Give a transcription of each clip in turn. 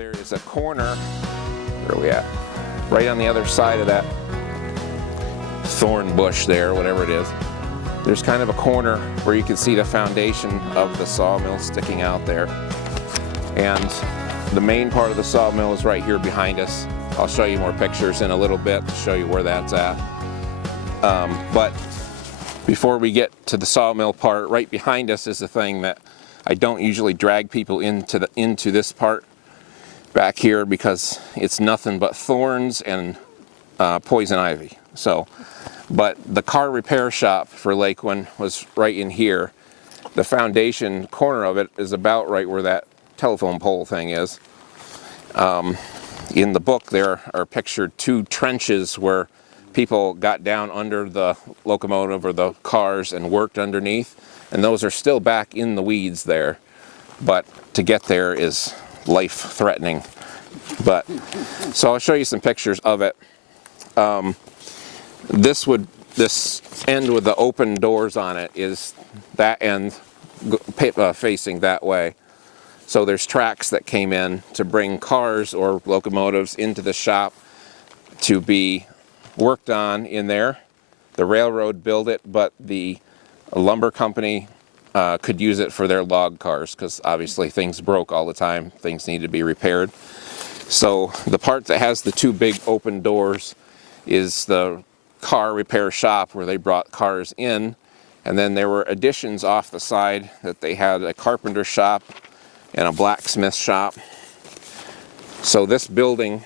There is a corner, where are we at? Right on the other side of that thorn bush there, whatever it is. There's kind of a corner where you can see the foundation of the sawmill sticking out there. And the main part of the sawmill is right here behind us. I'll show you more pictures in a little bit to show you where that's at. But before we get to the sawmill part, right behind us is the thing that I don't usually drag people into this part back here because it's nothing but thorns and poison ivy. So, but the car repair shop for Laquin was right in here. The foundation corner of it is about right where that telephone pole thing is. In the book there are pictured two trenches where people got down under the locomotive or the cars and worked underneath, and those are still back in the weeds there. But to get there is life-threatening. But so I'll show you some pictures of it. This end with the open doors on it is that end facing that way. So there's tracks that came in to bring cars or locomotives into the shop to be worked on in there. The railroad built it, but the lumber company could use it for their log cars because obviously things broke all the time. Things need to be repaired. So the part that has the two big open doors is the car repair shop where they brought cars in. And then there were additions off the side that they had a carpenter shop and a blacksmith shop. So this building,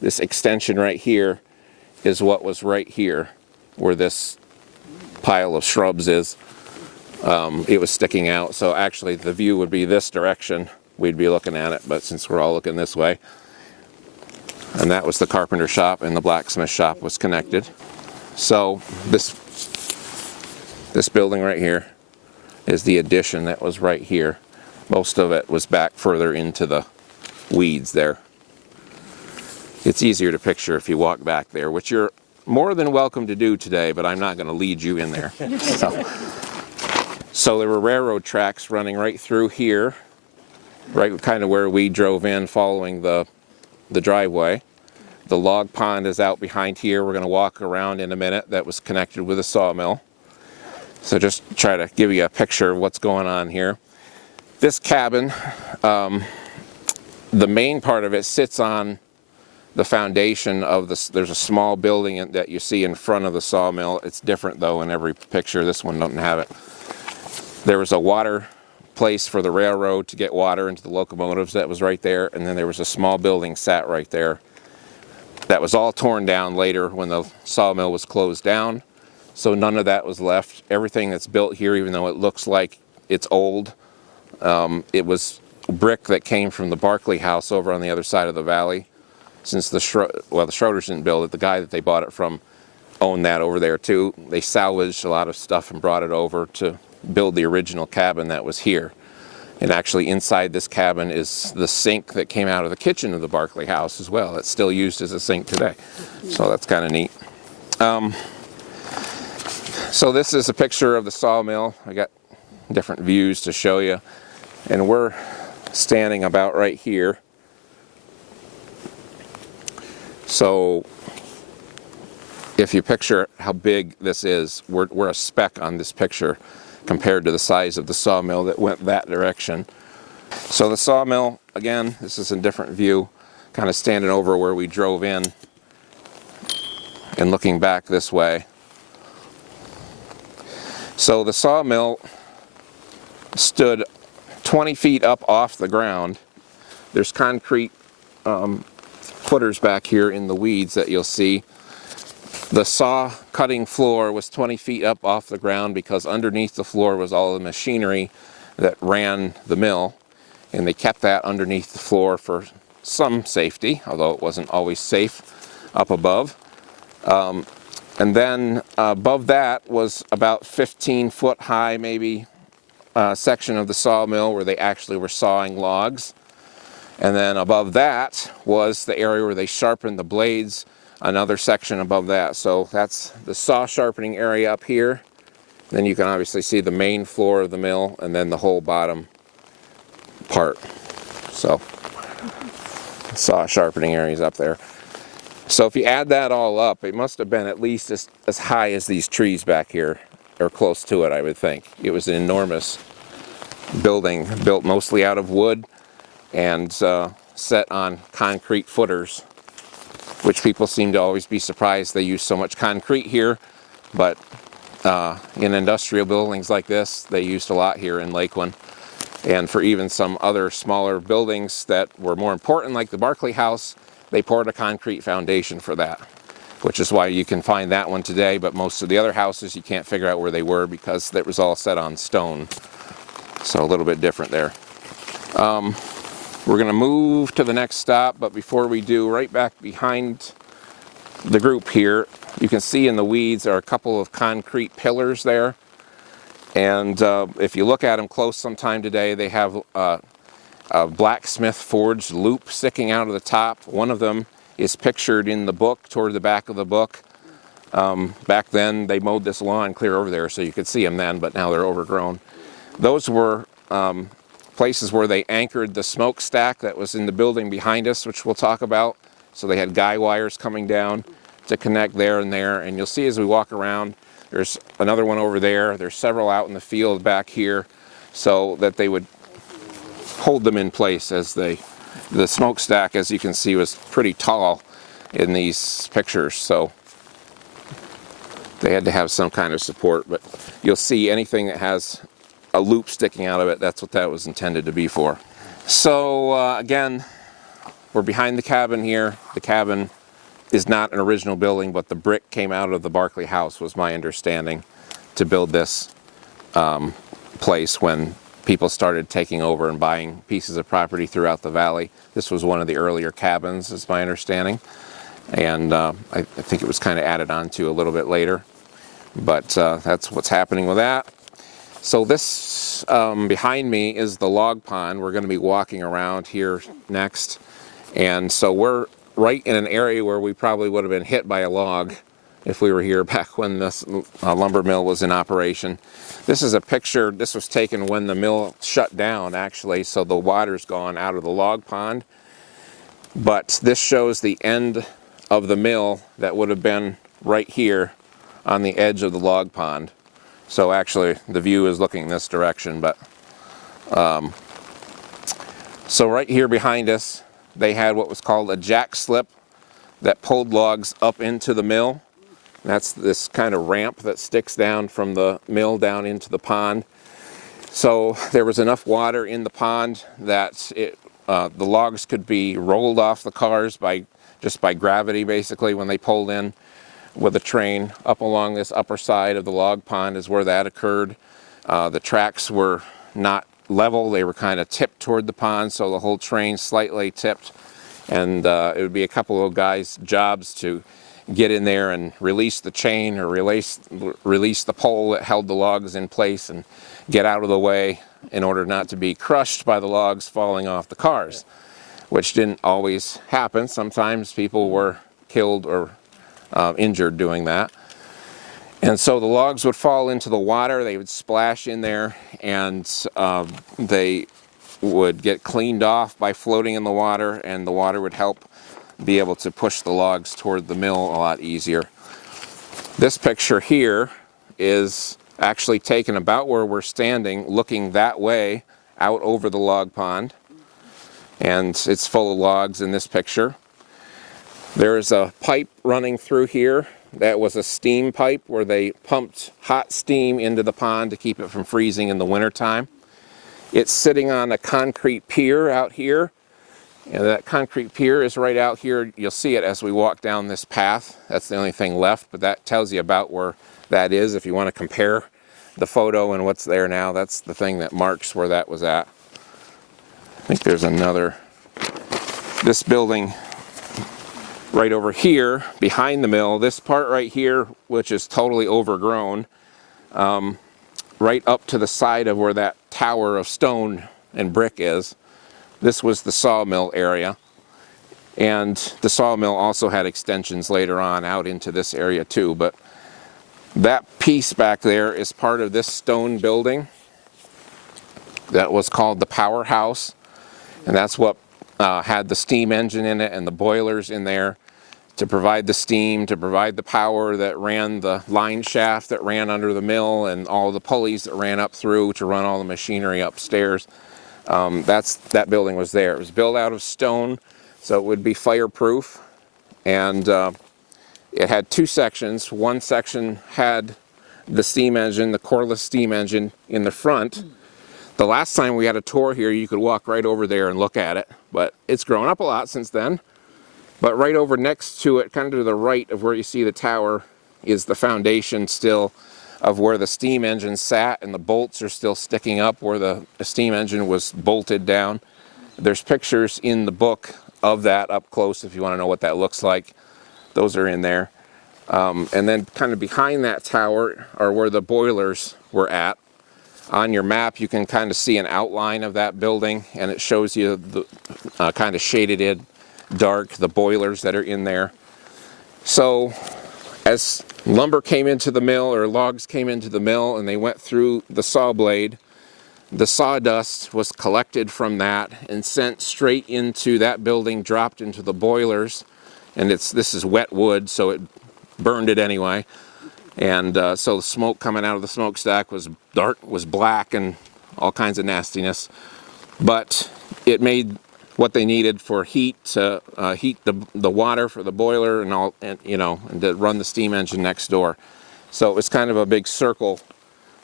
this extension right here, is what was right here where this pile of shrubs is. It was sticking out, so actually the view would be this direction. We'd be looking at it, but since we're all looking this way. And that was the carpenter shop, and the blacksmith shop was connected. So this building right here is the addition that was right here. Most of it was back further into the weeds there. It's easier to picture if you walk back there, which you're more than welcome to do today, but I'm not going to lead you in there. So there were railroad tracks running right through here, right kind of where we drove in following the driveway. The log pond is out behind here. We're going to walk around in a minute. That was connected with a sawmill. So just try to give you a picture of what's going on here. This cabin, the main part of it sits on the foundation of this. There's a small building that you see in front of the sawmill. It's different though in every picture. This one doesn't have it. There was a water place for the railroad to get water into the locomotives that was right there, and then there was a small building sat right there. That was all torn down later when the sawmill was closed down, so none of that was left. Everything that's built here, even though it looks like it's old, it was brick that came from the Barkley house over on the other side of the valley. Since the Schroeders didn't build it, the guy that they bought it from owned that over there too. They salvaged a lot of stuff and brought it over to build the original cabin that was here. And actually inside this cabin is the sink that came out of the kitchen of the Barkley house as well. It's still used as a sink today. So that's kind of neat. So this is a picture of the sawmill. I got different views to show you. And we're standing about right here. So if you picture how big this is, we're a speck on this picture compared to the size of the sawmill that went that direction. So the sawmill, again, this is a different view, kind of standing over where we drove in and looking back this way. So the sawmill stood 20 feet up off the ground. There's concrete footers back here in the weeds that you'll see. The saw cutting floor was 20 feet up off the ground because underneath the floor was all the machinery that ran the mill, and they kept that underneath the floor for some safety, although it wasn't always safe up above. And then above that was about 15-foot high maybe section of the sawmill where they actually were sawing logs. And then above that was the area where they sharpened the blades, another section above that. So that's the saw sharpening area up here. Then you can obviously see the main floor of the mill and then the whole bottom part. So Saw sharpening areas up there. So if you add that all up, it must have been at least as high as these trees back here, or close to it, I would think. It was an enormous building, built mostly out of wood and set on concrete footers, which people seem to always be surprised they use so much concrete here, but in industrial buildings like this, they used a lot here in Laquin. And for even some other smaller buildings that were more important, like the Barkley house, they poured a concrete foundation for that, which is why you can find that one today, but most of the other houses you can't figure out where they were because it was all set on stone. So a little bit different there. We're going to move to the next stop, but before we do, right back behind the group here, you can see in the weeds are a couple of concrete pillars there. And if you look at them close sometime today, they have a blacksmith forged loop sticking out of the top. One of them is pictured in the book, toward the back of the book. Back then, they mowed this lawn clear over there so you could see them then, but now they're overgrown. Those were places where they anchored the smokestack that was in the building behind us, which we'll talk about. So they had guy wires coming down to connect there, and you'll see as we walk around, there's another one over there. There's several out in the field back here so that they would hold them in place as the smokestack, as you can see, was pretty tall in these pictures. So they had to have some kind of support, but you'll see anything that has a loop sticking out of it, that's what that was intended to be for. So again, we're behind the cabin here. The cabin is not an original building, but the brick came out of the Barkley house, was my understanding, to build this place when people started taking over and buying pieces of property throughout the valley. This was one of the earlier cabins, is my understanding, and I think it was kind of added on to a little bit later, but that's what's happening with that. So this behind me is the log pond. We're going to be walking around here next, and so we're right in an area where we probably would have been hit by a log if we were here back when this lumber mill was in operation. This is a picture, this was taken when the mill shut down actually, so the water's gone out of the log pond. But this shows the end of the mill that would have been right here on the edge of the log pond. So actually the view is looking this direction, but so right here behind us, they had what was called a jack slip that pulled logs up into the mill. That's this kind of ramp that sticks down from the mill down into the pond. So there was enough water in the pond that the logs could be rolled off the cars just by gravity, basically, when they pulled in with a train. Up along this upper side of the log pond is where that occurred. The tracks were not level, they were kind of tipped toward the pond, so the whole train slightly tipped, and it would be a couple of guys' jobs to get in there and release the chain or release the pole that held the logs in place and get out of the way in order not to be crushed by the logs falling off the cars, which didn't always happen. Sometimes people were killed or injured doing that. And so the logs would fall into the water, they would splash in there, and they would get cleaned off by floating in the water, and the water would help be able to push the logs toward the mill a lot easier. This picture here is actually taken about where we're standing, looking that way out over the log pond, and it's full of logs in this picture. There is a pipe running through here. That was a steam pipe where they pumped hot steam into the pond to keep it from freezing in the wintertime. It's sitting on a concrete pier out here, and that concrete pier is right out here. You'll see it as we walk down this path. That's the only thing left, but that tells you about where that is. If you want to compare the photo and what's there now, that's the thing that marks where that was at. I think there's another, this building right over here behind the mill, this part right here, which is totally overgrown, right up to the side of where that tower of stone and brick is, this was the sawmill area. And the sawmill also had extensions later on out into this area too, but that piece back there is part of this stone building that was called the powerhouse, and that's what had the steam engine in it and the boilers in there to provide the steam, to provide the power that ran the line shaft that ran under the mill and all the pulleys that ran up through to run all the machinery upstairs. That building was there. It was built out of stone, so it would be fireproof, and it had two sections. One section had the steam engine, the coreless steam engine in the front. The last time we had a tour here, you could walk right over there and look at it, but it's grown up a lot since then. But right over next to it, kind of to the right of where you see the tower, is the foundation still of where the steam engine sat, and the bolts are still sticking up where the steam engine was bolted down. There's pictures in the book of that up close if you want to know what that looks like. Those are in there. And then kind of behind that tower are where the boilers were at. On your map you can kind of see an outline of that building, and it shows you the kind of shaded in dark the boilers that are in there. So as lumber came into the mill, or logs came into the mill, and they went through the saw blade, the sawdust was collected from that and sent straight into that building, dropped into the boilers. And this is wet wood, so it burned it anyway. And so the smoke coming out of the smokestack was dark, was black, and all kinds of nastiness. But it made what they needed for heat to heat the water for the boiler and all, and to run the steam engine next door. So it was kind of a big circle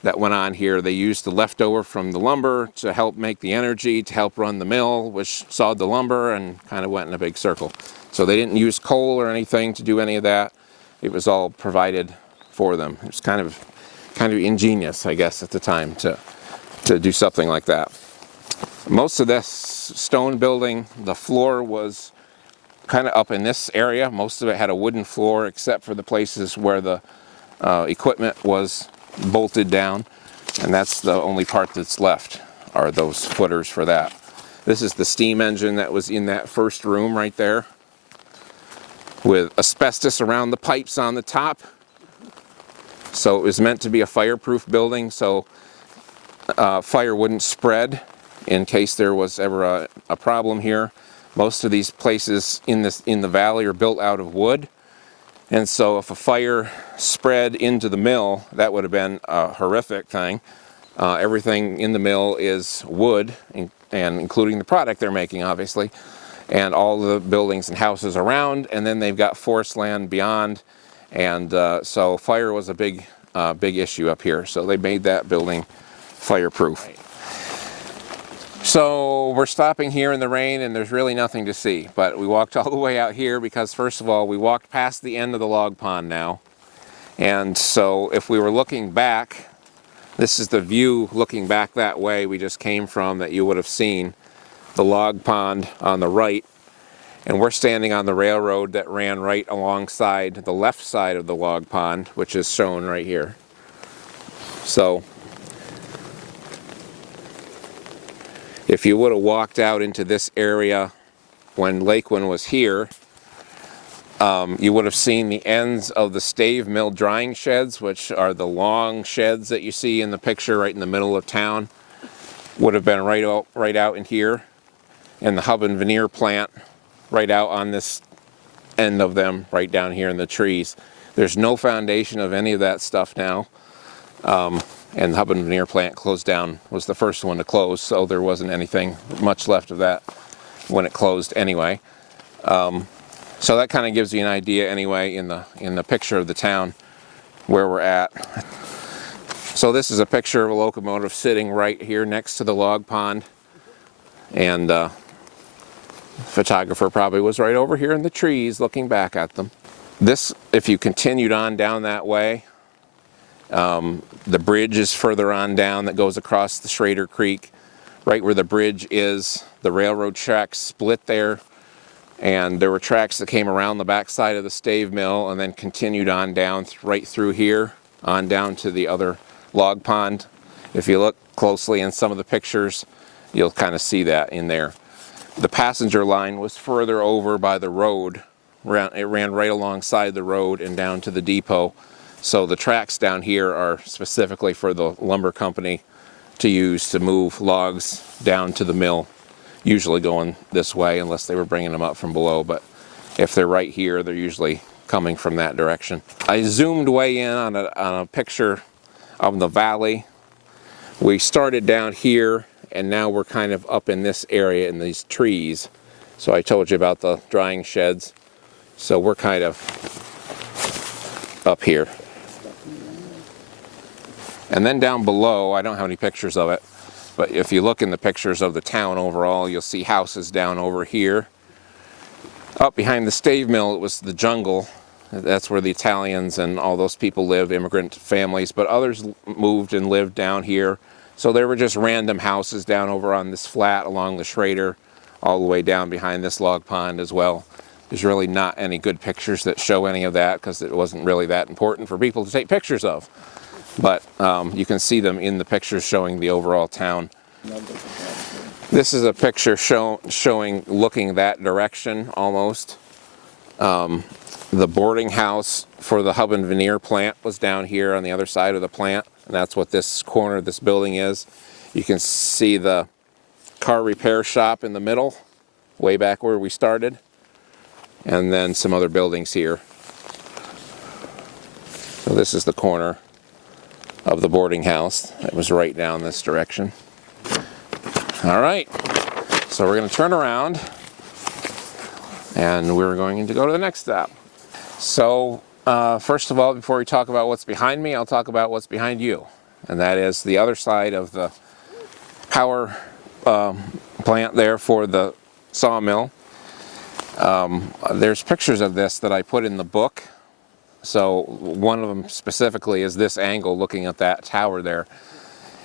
that went on here. They used the leftover from the lumber to help make the energy, to help run the mill, which sawed the lumber, and kind of went in a big circle. So they didn't use coal or anything to do any of that. It was all provided for them. It was kind of ingenious, I guess, at the time to do something like that. Most of this stone building, the floor was kind of up in this area. Most of it had a wooden floor, except for the places where the equipment was bolted down, and that's the only part that's left, are those footers for that. This is the steam engine that was in that first room right there, with asbestos around the pipes on the top. So it was meant to be a fireproof building, so fire wouldn't spread in case there was ever a problem here. Most of these places in the valley are built out of wood, and so if a fire spread into the mill, that would have been a horrific thing. Everything in the mill is wood, and including the product they're making, obviously, and all the buildings and houses around, and then they've got forest land beyond, and so fire was a big issue up here. So they made that building fireproof. So we're stopping here in the rain, and there's really nothing to see, but we walked all the way out here because, first of all, we walked past the end of the log pond now, and so if we were looking back, this is the view looking back that way we just came from, that you would have seen the log pond on the right, and we're standing on the railroad that ran right alongside the left side of the log pond, which is shown right here. So if you would have walked out into this area when Laquin was here, you would have seen the ends of the stave mill drying sheds, which are the long sheds that you see in the picture right in the middle of town, would have been right out in here, and the hub and veneer plant right out on this end of them, right down here in the trees. There's no foundation of any of that stuff now. And the hub and veneer plant closed down, was the first one to close, so there wasn't anything much left of that when it closed anyway. So that kind of gives you an idea anyway in the picture of the town where we're at. So this is a picture of a locomotive sitting right here next to the log pond, and the photographer probably was right over here in the trees looking back at them. This, if you continued on down that way, the bridge is further on down that goes across the Shider Creek. Right where the bridge is, the railroad tracks split there, and there were tracks that came around the backside of the stave mill and then continued on down right through here, on down to the other log pond. If you look closely in some of the pictures, you'll kind of see that in there. The passenger line was further over by the road. It ran right alongside the road and down to the depot. So the tracks down here are specifically for the lumber company to use to move logs down to the mill usually going this way unless they were bringing them up from below, but if they're right here, they're usually coming from that direction. I zoomed way in on a picture of the valley. We started down here, and now we're kind of up in this area in these trees. So I told you about the drying sheds. So we're kind of up here. And then down below, I don't have any pictures of it, but if you look in the pictures of the town overall, you'll see houses down over here. Up behind the stave mill, it was the jungle. That's where the Italians and all those people live, immigrant families, but others moved and lived down here. So there were just random houses down over on this flat along the Shider, all the way down behind this log pond as well. There's really not any good pictures that show any of that because it wasn't really that important for people to take pictures of. But you can see them in the pictures showing the overall town. This is a picture showing looking that direction almost. The boarding house for the hub and veneer plant was down here on the other side of the plant, and that's what this corner of this building is. You can see the car repair shop in the middle, way back where we started, and then some other buildings here. So this is the corner of the boarding house. It was right down this direction. All right, so we're going to turn around, and we're going to go to the next stop. So first of all, before we talk about what's behind me, I'll talk about what's behind you. And that is the other side of the power plant there for the sawmill. There's pictures of this that I put in the book. So one of them specifically is this angle looking at that tower there.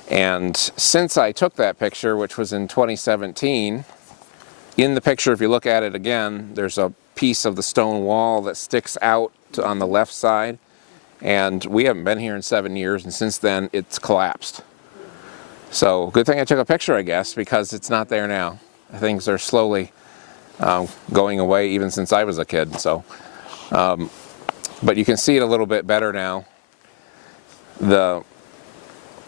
And since I took that picture, which was in 2017, in the picture, if you look at it again, there's a piece of the stone wall that sticks out on the left side, and we haven't been here in 7 years, and since then it's collapsed. So good thing I took a picture, I guess, because it's not there now. Things are slowly going away even since I was a kid. So, but you can see it a little bit better now. The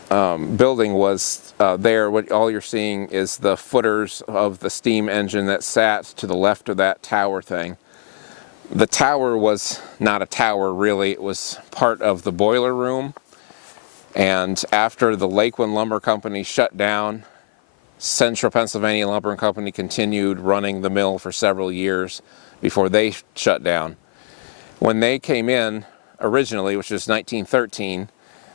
building was there. What all you're seeing is the footers of the steam engine that sat to the left of that tower thing. The tower was not a tower really, it was part of the boiler room. And after the Laquin Lumber Company shut down, Central Pennsylvania Lumber Company continued running the mill for several years before they shut down. When they came in originally, which was 1913,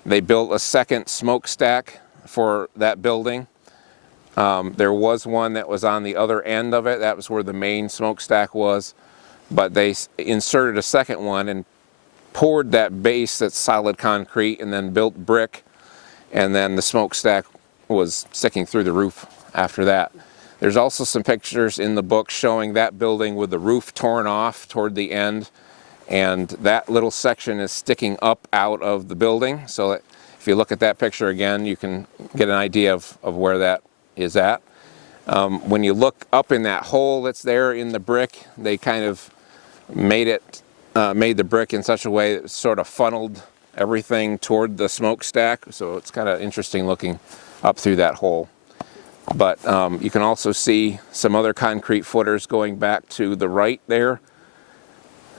they built a second smokestack for that building. There was one that was on the other end of it. That was where the main smokestack was. But they inserted a second one and poured that base that's solid concrete and then built brick. And then the smokestack was sticking through the roof after that. There's also some pictures in the book showing that building with the roof torn off toward the end. And that little section is sticking up out of the building. So that if you look at that picture again, you can get an idea of where that is at. When you look up in that hole that's there in the brick, they kind of made the brick in such a way that it sort of funneled everything toward the smokestack. So it's kind of interesting looking up through that hole. But you can also see some other concrete footers going back to the right there.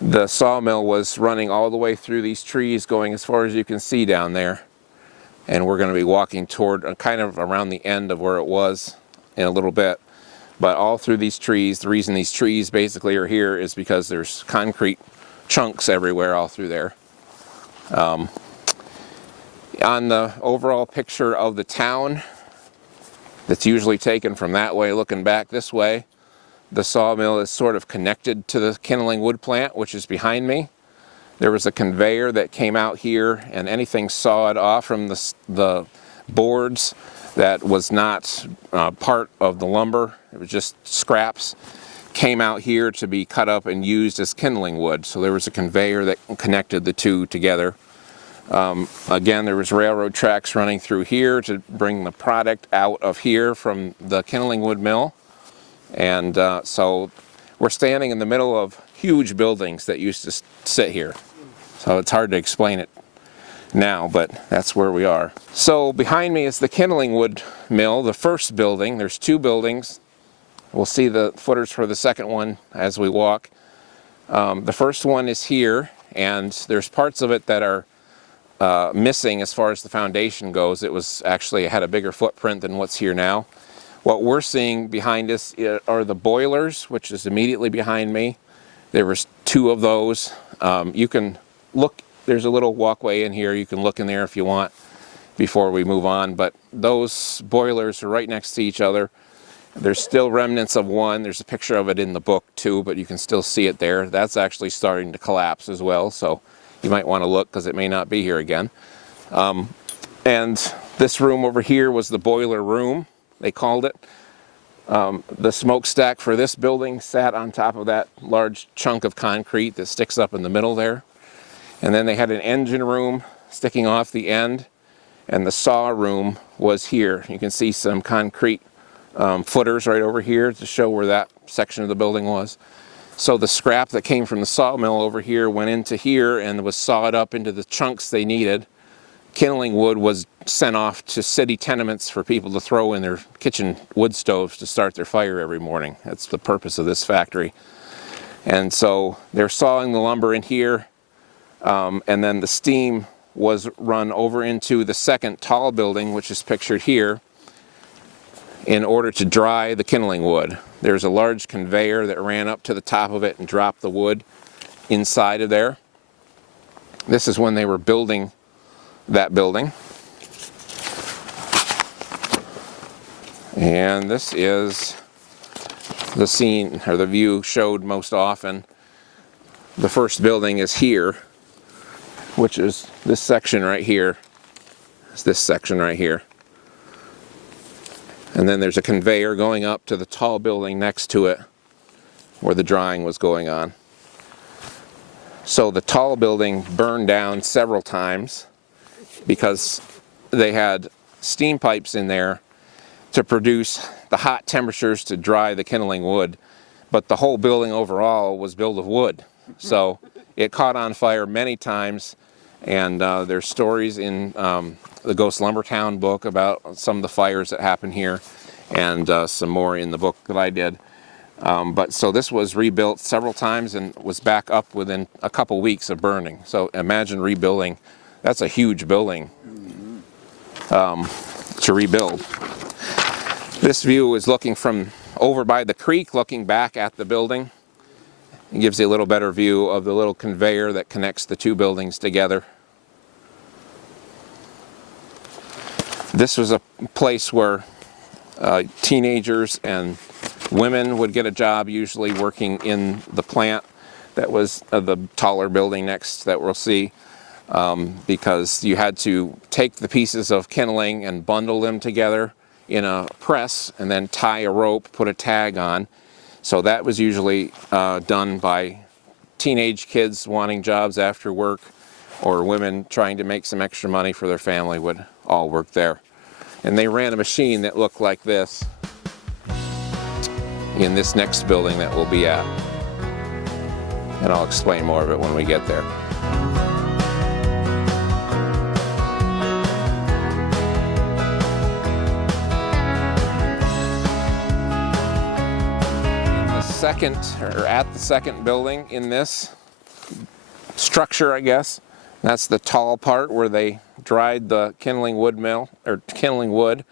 The sawmill was running all the way through these trees, going as far as you can see down there. And we're going to be walking toward kind of around the end of where it was in a little bit. But all through these trees, the reason these trees basically are here is because there's concrete chunks everywhere all through there. On the overall picture of the town, that's usually taken from that way looking back this way, the sawmill is sort of connected to the Kindling wood plant, which is behind me. There was a conveyor that came out here, and anything sawed off from the boards that was not part of the lumber, it was just scraps, came out here to be cut up and used as kindling wood. So there was a conveyor that connected the two together. Again, there was railroad tracks running through here to bring the product out of here from the kindling wood mill. And so we're standing in the middle of huge buildings that used to sit here. So it's hard to explain it now, but that's where we are. So behind me is the kindling wood mill, the first building. There's two buildings. We'll see the footers for the second one as we walk. The first one is here, and there's parts of it that are missing as far as the foundation goes. It was actually had a bigger footprint than what's here now. What we're seeing behind us are the boilers, which is immediately behind me. There was 2 of those. You can look, there's a little walkway in here. You can look in there if you want before we move on, but those boilers are right next to each other. There's still remnants of one. There's a picture of it in the book too, but you can still see it there. That's actually starting to collapse as well, so you might want to look because it may not be here again. And this room over here was the boiler room, they called it. The smokestack for this building sat on top of that large chunk of concrete that sticks up in the middle there. And then they had an engine room sticking off the end, and the saw room was here. You can see some concrete footers right over here to show where that section of the building was. So the scrap that came from the sawmill over here went into here and was sawed up into the chunks they needed. Kindling wood was sent off to city tenements for people to throw in their kitchen wood stoves to start their fire every morning. That's the purpose of this factory. And so they're sawing the lumber in here, and then the steam was run over into the second tall building, which is pictured here, in order to dry the kindling wood. There's a large conveyor that ran up to the top of it and dropped the wood inside of there. This is when they were building that building. And this is the scene, or the view showed most often. The first building is here, which is this section right here. It's this section right here. And then there's a conveyor going up to the tall building next to it where the drying was going on. So the tall building burned down several times because they had steam pipes in there to produce the hot temperatures to dry the kindling wood. But the whole building overall was built of wood. So it caught on fire many times, and there's stories in the Ghost Lumbertown book about some of the fires that happened here, and some more in the book that I did. But so this was rebuilt several times and was back up within a couple weeks of burning. So imagine rebuilding. That's a huge building to rebuild. This view is looking from over by the creek, looking back at the building. It gives you a little better view of the little conveyor that connects the 2 buildings together. This was a place where teenagers and women would get a job, usually working in the plant that was the taller building next that we'll see, because you had to take the pieces of kindling and bundle them together in a press and then tie a rope, put a tag on. So that was usually done by teenage kids wanting jobs after work, or women trying to make some extra money for their family would all work there. And they ran a machine that looked like this in this next building that we'll be at. And I'll explain more of it when we get there. At the second building in this structure, I guess, that's the tall part where they dried the kindling wood mill, or kindling wood,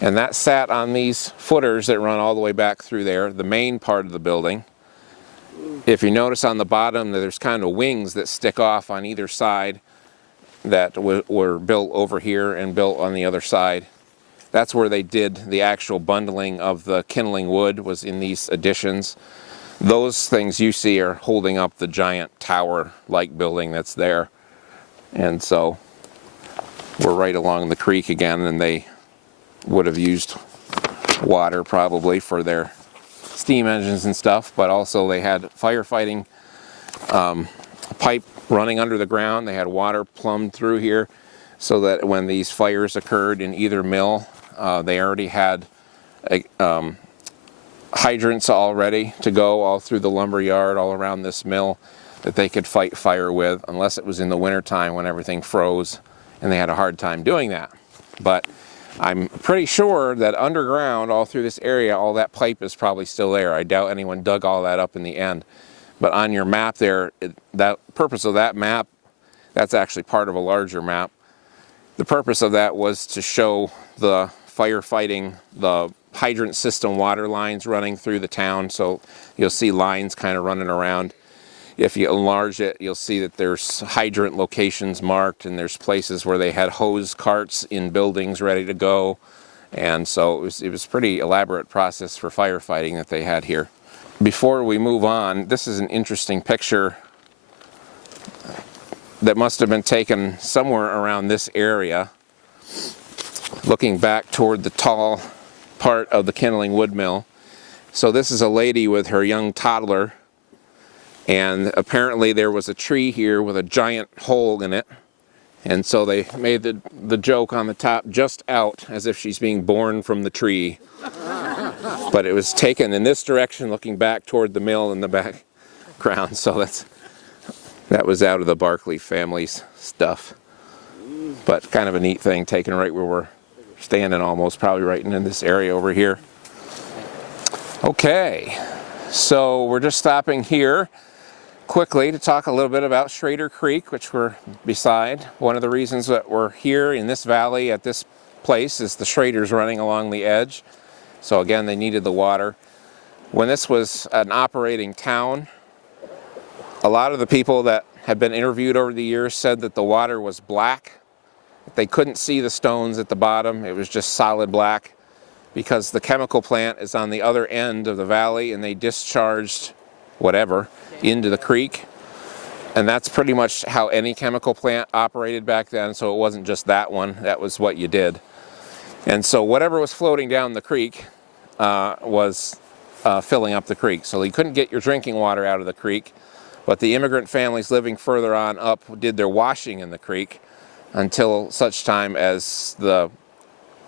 and that sat on these footers that run all the way back through there, the main part of the building. If you notice on the bottom, there's kind of wings that stick off on either side that were built over here and built on the other side. That's where they did the actual bundling of the kindling wood, was in these additions. Those things you see are holding up the giant tower-like building that's there. And so we're right along the creek again, and they would have used water probably for their steam engines and stuff, but also they had firefighting pipe running under the ground. They had water plumbed through here so that when these fires occurred in either mill, they already had hydrants all ready to go all through the lumber yard, all around this mill, that they could fight fire with, unless it was in the wintertime when everything froze and they had a hard time doing that. But I'm pretty sure that underground, all through this area, all that pipe is probably still there. I doubt anyone dug all that up in the end. But on your map there, that purpose of that map, that's actually part of a larger map. The purpose of that was to show the firefighting, the hydrant system water lines running through the town. So you'll see lines kind of running around. If you enlarge it, you'll see that there's hydrant locations marked, and there's places where they had hose carts in buildings ready to go. And so it was a pretty elaborate process for firefighting that they had here. Before we move on, this is an interesting picture that must have been taken somewhere around this area, looking back toward the tall part of the Kindling wood mill. So this is a lady with her young toddler, and apparently there was a tree here with a giant hole in it, and so they made the joke on the top, just out, as if she's being born from the tree. But it was taken in this direction, looking back toward the mill in the background, so that was out of the Barkley family's stuff. But kind of a neat thing, taken right where we're standing, almost, probably right in this area over here. Okay, so we're just stopping here quickly to talk a little bit about Shider Creek, which we're beside. One of the reasons that we're here in this valley at this place is the Shider's running along the edge. So again, they needed the water. When this was an operating town, a lot of the people that have been interviewed over the years said that the water was black. They couldn't see the stones at the bottom. It was just solid black, because the chemical plant is on the other end of the valley, and they discharged whatever into the creek. And that's pretty much how any chemical plant operated back then, so it wasn't just that one. That was what you did. And so whatever was floating down the creek was filling up the creek. So you couldn't get your drinking water out of the creek, but the immigrant families living further on up did their washing in the creek until such time as the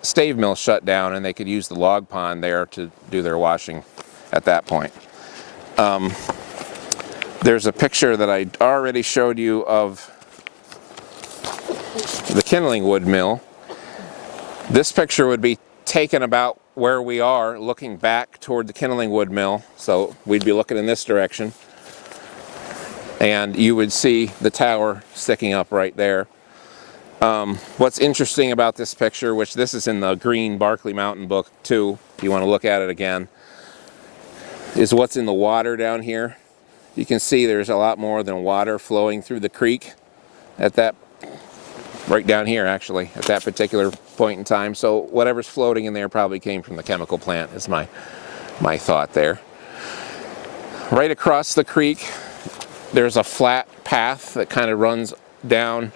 stave mill shut down and they could use the log pond there to do their washing at that point. There's a picture that I already showed you of the Kindling wood mill. This picture would be taken about where we are, looking back toward the Kindling wood mill. So we'd be looking in this direction, and you would see the tower sticking up right there. What's interesting about this picture, which this is in the green Barkley Mountain book too, if you want to look at it again, is what's in the water down here. You can see there's a lot more than water flowing through the creek at that, right down here actually, at that particular point in time. So whatever's floating in there probably came from the chemical plant, is my thought there. Right across the creek, there's a flat path that kind of runs down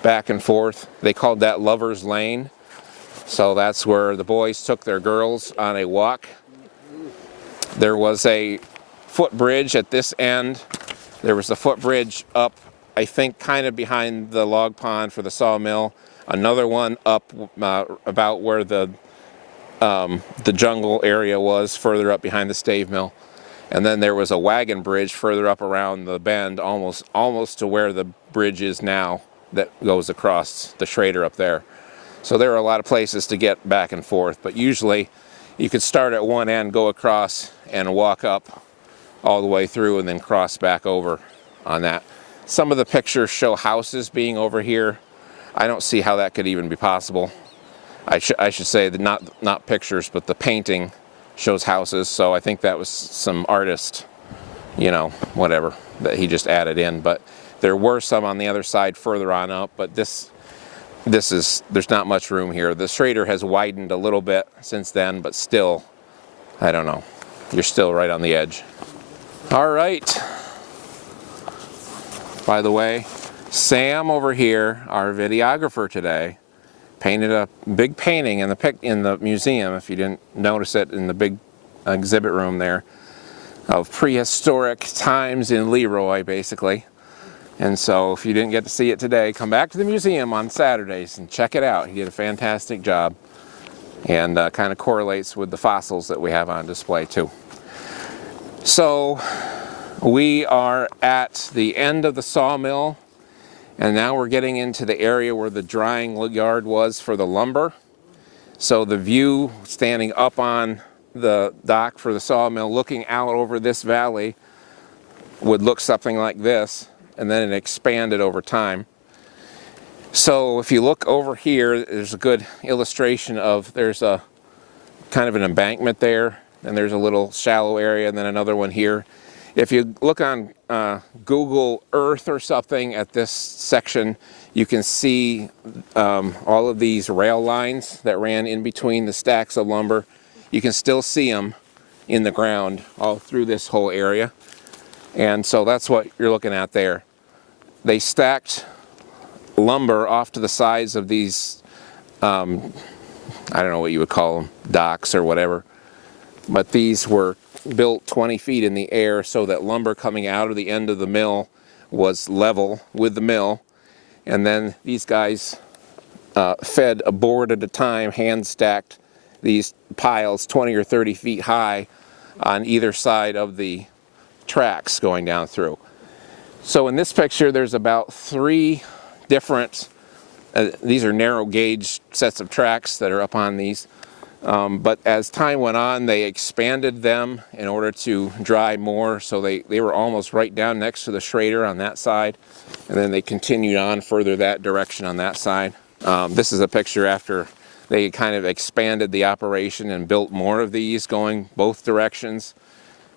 back and forth. They called that Lover's Lane. So that's where the boys took their girls on a walk. There was a footbridge at this end. There was a footbridge up, I think, kind of behind the log pond for the sawmill. Another one up about where the jungle area was, further up behind the stave mill. And then there was a wagon bridge further up around the bend, almost to where the bridge is now, that goes across the Shider up there. So there are a lot of places to get back and forth, but usually you could start at one end, go across, and walk up all the way through, and then cross back over on that. Some of the pictures show houses being over here. I don't see how that could even be possible. I should say that not pictures, but the painting shows houses, so I think that was some artist, whatever, that he just added in. But there were some on the other side further on up, but there's not much room here. The Shider has widened a little bit since then, but still, I don't know. You're still right on the edge. All right. By the way, Sam over here, our videographer today, painted a big painting in the museum, if you didn't notice it, in the big exhibit room there, of prehistoric times in LeRoy, basically. And so if you didn't get to see it today, come back to the museum on Saturdays and check it out. He did a fantastic job, and kind of correlates with the fossils that we have on display too. So we are at the end of the sawmill, and now we're getting into the area where the drying yard was for the lumber. So the view standing up on the dock for the sawmill, looking out over this valley, would look something like this, and then it expanded over time. So if you look over here, there's a good illustration of, there's a kind of an embankment there, and there's a little shallow area, and then another one here. If you look on Google Earth or something at this section, you can see all of these rail lines that ran in between the stacks of lumber. You can still see them in the ground all through this whole area. And so that's what you're looking at there. They stacked lumber off to the sides of these, I don't know what you would call them, docks or whatever. But these were built 20 feet in the air so that lumber coming out of the end of the mill was level with the mill. And then these guys fed a board at a time, hand stacked these piles 20 or 30 feet high on either side of the tracks going down through. So in this picture there's about 3 different, these are narrow gauge sets of tracks that are up on these. But as time went on, they expanded them in order to dry more, so they were almost right down next to the Schrader on that side, and then they continued on further that direction on that side. This is a picture after they kind of expanded the operation and built more of these going both directions.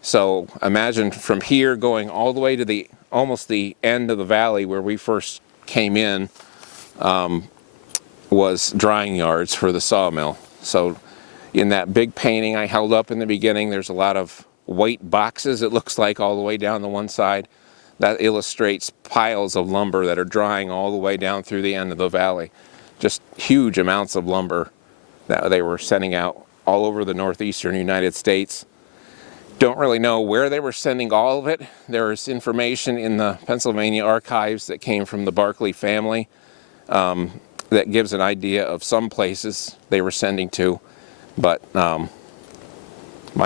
So imagine from here going all the way to the almost the end of the valley where we first came in was drying yards for the sawmill. So in that big painting I held up in the beginning, there's a lot of white boxes, it looks like, all the way down the one side. That illustrates piles of lumber that are drying all the way down through the end of the valley. Just huge amounts of lumber that they were sending out all over the northeastern United States. Don't really know where they were sending all of it. There is information in the Pennsylvania archives that came from the Barkley family that gives an idea of some places they were sending to, but my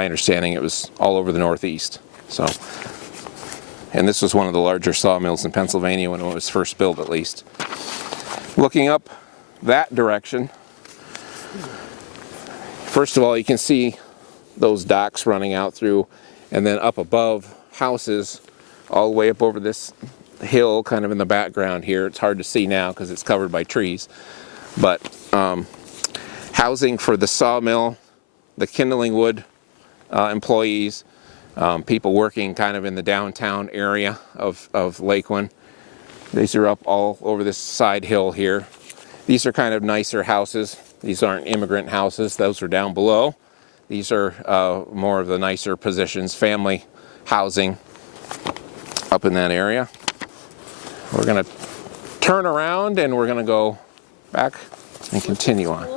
understanding it was all over the Northeast. So, and this was one of the larger sawmills in Pennsylvania when it was first built, at least. Looking up that direction, first of all, you can see those docks running out through, and then up above, houses all the way up over this hill kind of in the background here. It's hard to see now because it's covered by trees, but housing for the sawmill, the kindling wood employees, people working kind of in the downtown area of Laquin. These are up all over this side hill here. These are kind of nicer houses. These aren't immigrant houses. Those are down below. These are more of the nicer positions, family housing up in that area. We're going to turn around and we're going to go back and continue on.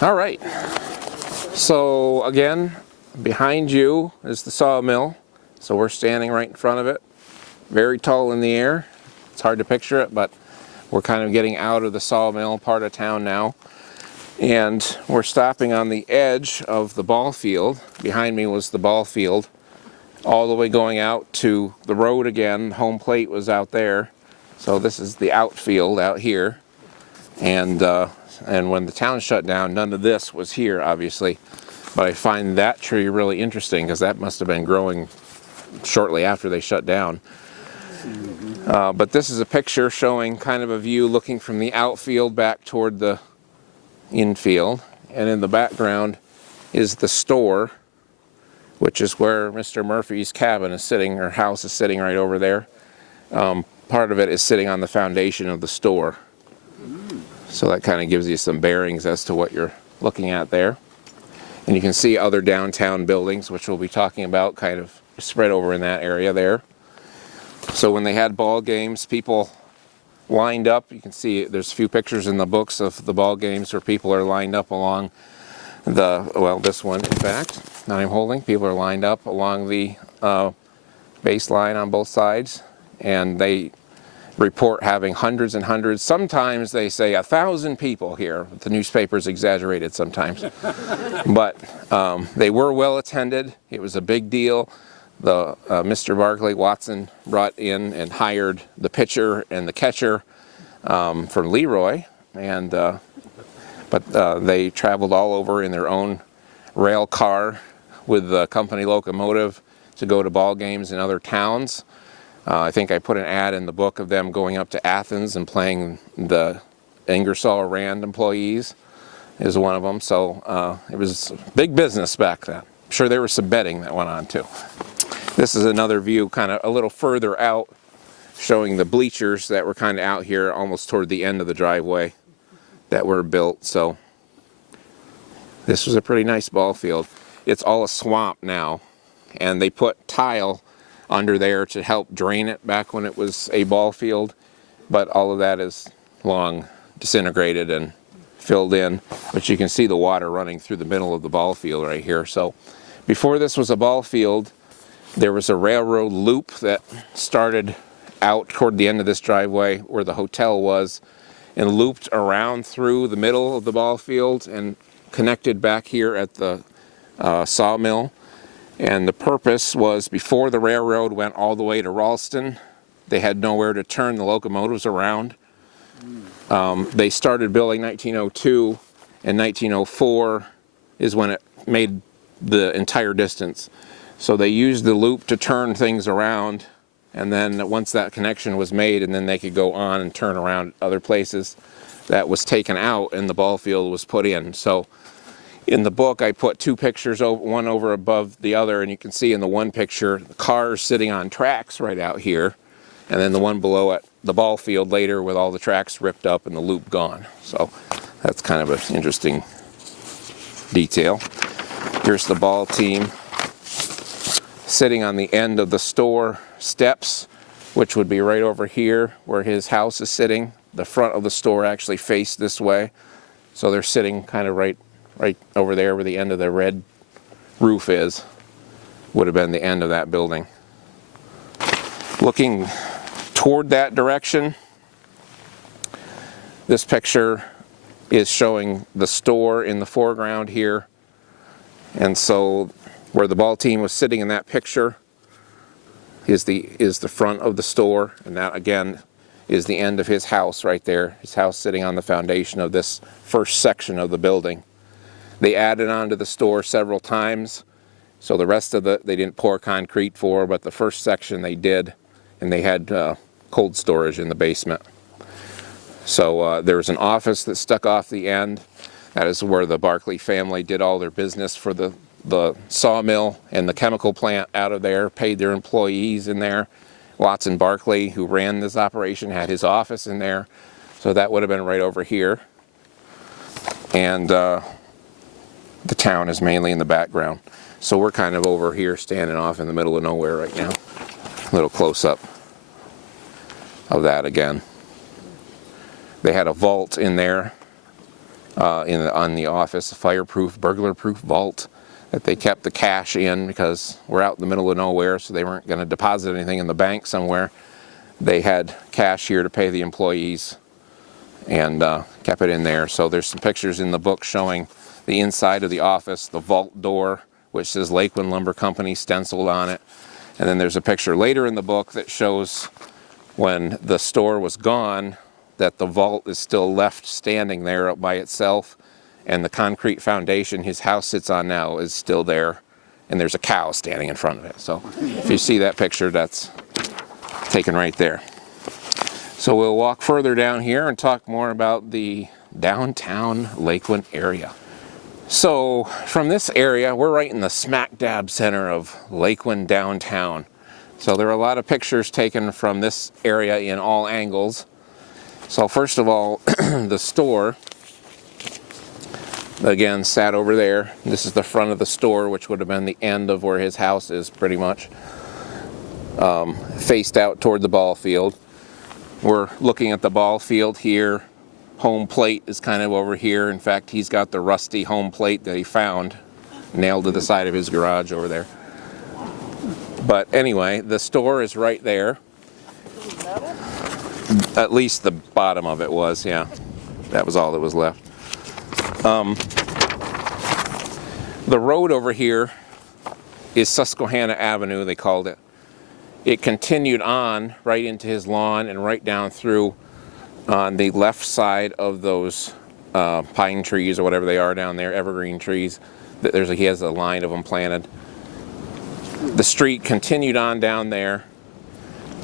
All right. So again, behind you is the sawmill. So we're standing right in front of it, very tall in the air. It's hard to picture it, but we're kind of getting out of the sawmill part of town now. And we're stopping on the edge of the ball field. Behind me was the ball field, all the way going out to the road again. Home plate was out there. So this is the outfield out here. And when the town shut down, none of this was here, obviously. But I find that tree really interesting because that must have been growing shortly after they shut down. But this is a picture showing kind of a view looking from the outfield back toward the infield, and in the background is the store, which is where Mr. Murphy's cabin is sitting, or house is sitting right over there. Part of it is sitting on the foundation of the store. So that kind of gives you some bearings as to what you're looking at there. And you can see other downtown buildings, which we'll be talking about, kind of spread over in that area there. So when they had ball games, people lined up. You can see there's a few pictures in the books of the ball games where people are lined up along the, well, this one in fact that I'm holding. People are lined up along the baseline on both sides, and they report having hundreds and hundreds. Sometimes they say 1,000 people here. The newspaper's exaggerated sometimes. But they were well attended. It was a big deal. The Mr. Barkley Watson brought in and hired the pitcher and the catcher from LeRoy, and but But they traveled all over in their own rail car with the company locomotive to go to ball games in other towns. I think I put an ad in the book of them going up to Athens and playing the Ingersoll Rand employees is one of them. So it was big business back then. I'm sure there was some betting that went on too. This is another view kind of a little further out, showing the bleachers that were kind of out here almost toward the end of the driveway that were built. So this was a pretty nice ball field. It's all a swamp now, and they put tile under there to help drain it back when it was a ball field, but all of that is long disintegrated and filled in. But you can see the water running through the middle of the ball field right here. So before this was a ball field, there was a railroad loop that started out toward the end of this driveway where the hotel was and looped around through the middle of the ball field and connected back here at the Sawmill. And the purpose was, before the railroad went all the way to Ralston, they had nowhere to turn the locomotives around. They started building 1902, and 1904 is when it made the entire distance. So they used the loop to turn things around, and then once that connection was made, and then they could go on and turn around other places, that was taken out and the ball field was put in. So in the book, I put two pictures, one over above the other, and you can see in the one picture the cars sitting on tracks right out here, and then the one below it, the ball field later with all the tracks ripped up and the loop gone. So that's kind of an interesting detail. Here's the ball team sitting on the end of the store steps, which would be right over here where his house is sitting. The front of the store actually faced this way, so they're sitting kind of right over there where the end of the red roof is. Would have been the end of that building. Looking toward that direction, this picture is showing the store in the foreground here. And so where the ball team was sitting in that picture is the front of the store, and that again is the end of his house right there. His house sitting on the foundation of this first section of the building. They added on to the store several times, so the rest of they didn't pour concrete for, but the first section they did, and they had cold storage in the basement. So there was an office that stuck off the end. That is where the Barkley family did all their business for the sawmill and the chemical plant out of there, paid their employees in there. Watson Barkley, who ran this operation, had his office in there. So that would have been right over here. And the town is mainly in the background. So we're kind of over here standing off in the middle of nowhere right now. A little close up of that again. They had a vault in there on the office, a fireproof, burglar-proof vault that they kept the cash in because we're out in the middle of nowhere, so they weren't going to deposit anything in the bank somewhere. They had cash here to pay the employees and kept it in there. So there's some pictures in the book showing the inside of the office, the vault door, which says Laquin Lumber Company stenciled on it. And then there's a picture later in the book that shows when the store was gone, that the vault is still left standing there up by itself, and the concrete foundation his house sits on now is still there, and there's a cow standing in front of it. So if you see that picture, that's taken right there. So we'll walk further down here and talk more about the downtown Lakeland area. So from this area, we're right in the smack dab center of Lakeland downtown. So there are a lot of pictures taken from this area in all angles. So first of all, the store, again, sat over there. This is the front of the store, which would have been the end of where his house is pretty much, faced out toward the ball field. We're looking at the ball field here. Home plate is kind of over here. In fact, he's got the rusty home plate that he found nailed to the side of his garage over there. But anyway, the store is right there. At least the bottom of it was, yeah. That was all that was left. The road over here is Susquehanna Avenue, they called it. It continued on right into his lawn and right down through on the left side of those pine trees or whatever they are down there, evergreen trees. He has a line of them planted. The street continued on down there,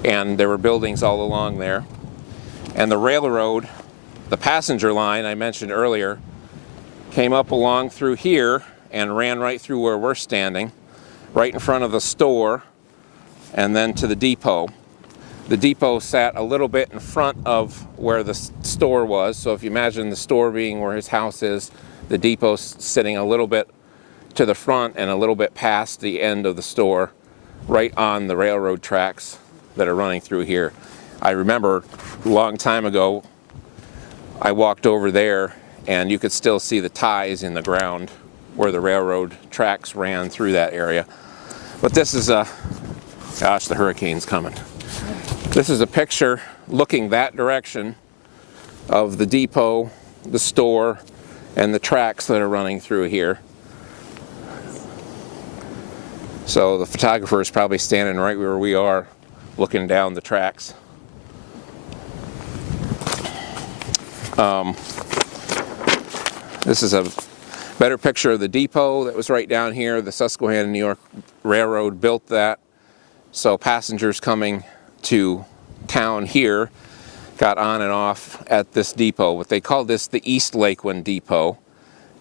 and there were buildings all along there. And the railroad, the passenger line I mentioned earlier, came up along through here and ran right through where we're standing, right in front of the store, and then to the depot. The depot sat a little bit in front of where the store was. So if you imagine the store being where his house is, the depot's sitting a little bit to the front and a little bit past the end of the store, right on the railroad tracks that are running through here. I remember a long time ago, I walked over there and you could still see the ties in the ground where the railroad tracks ran through that area. But this is gosh, the hurricane's coming. This is a picture looking that direction of the depot, the store, and the tracks that are running through here. So the photographer is probably standing right where we are, looking down the tracks. This is a better picture of the depot that was right down here. The Susquehanna New York Railroad built that. So passengers coming to town here got on and off at this depot. But they called this the East Laquin Depot.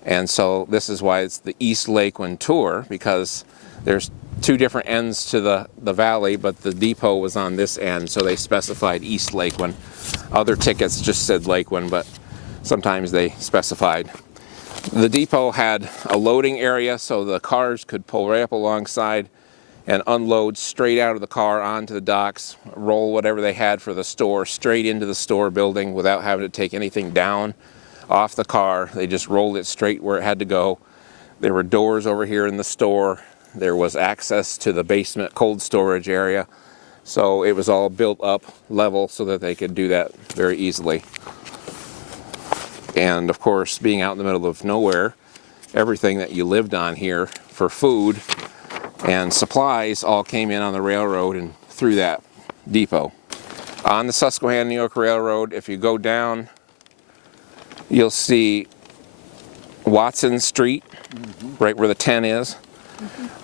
And so this is why it's the East Laquin Tour, because there's two different ends to the valley, but the depot was on this end, so they specified East Laquin. Other tickets just said Laquin, but sometimes they specified. The depot had a loading area, so the cars could pull right up alongside and unload straight out of the car onto the docks, roll whatever they had for the store straight into the store building without having to take anything down off the car. They just rolled it straight where it had to go. There were doors over here in the store. There was access to the basement cold storage area. So it was all built up level so that they could do that very easily. And of course, being out in the middle of nowhere, everything that you lived on here for food and supplies all came in on the railroad and through that depot. On the Susquehanna New York Railroad, if you go down, you'll see Watson Street, right where the 10 is.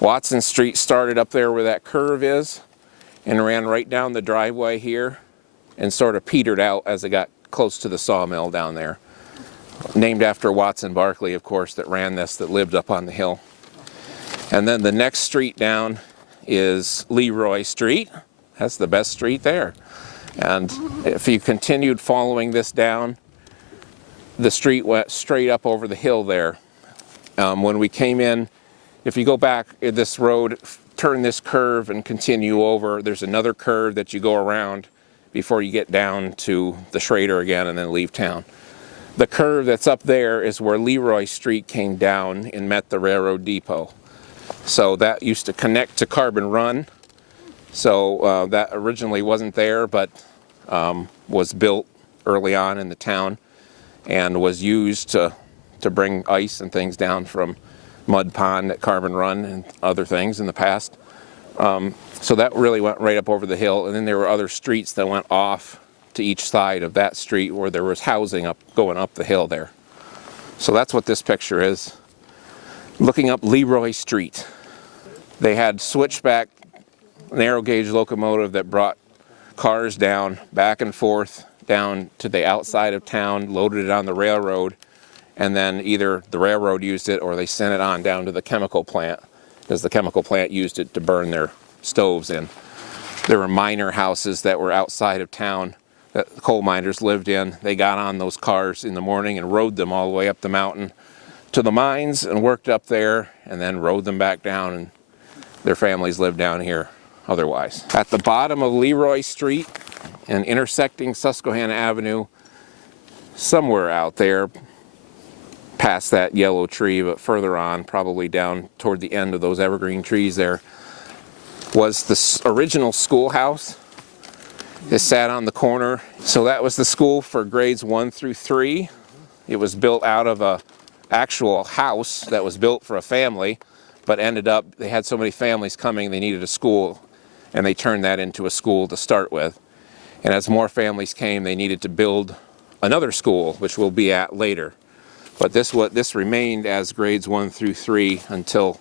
Watson Street started up there where that curve is and ran right down the driveway here and sort of petered out as it got close to the sawmill down there. Named after Watson Barkley, of course, that ran this, that lived up on the hill. And then the next street down is LeRoy Street. That's the best street there. And if you continued following this down, the street went straight up over the hill there. When we came in, if you go back this road, turn this curve and continue over, there's another curve that you go around before you get down to the Shider again and then leave town. The curve that's up there is where LeRoy Street came down and met the railroad depot. So that used to connect to Carbon Run. So that originally wasn't there, but was built early on in the town and was used to bring ice and things down from Mud Pond at Carbon Run and other things in the past. So that really went right up over the hill, and then there were other streets that went off to each side of that street where there was housing going up the hill there. So that's what this picture is. Looking up LeRoy Street. They had switchback narrow gauge locomotive that brought cars down, back and forth, down to the outside of town, loaded it on the railroad, and then either the railroad used it or they sent it on down to the chemical plant, because the chemical plant used it to burn their stoves in. There were miner houses that were outside of town that the coal miners lived in. They got on those cars in the morning and rode them all the way up the mountain to the mines and worked up there and then rode them back down, and their families lived down here otherwise. At the bottom of LeRoy Street and intersecting Susquehanna Avenue, somewhere out there past that yellow tree, but further on, probably down toward the end of those evergreen trees there, was the original schoolhouse. It sat on the corner. So that was the school for grades 1 through 3. It was built out of a actual house that was built for a family, but ended up, they had so many families coming, they needed a school, and they turned that into a school to start with. And as more families came, they needed to build another school, which we'll be at later. But this remained as grades 1 through 3 until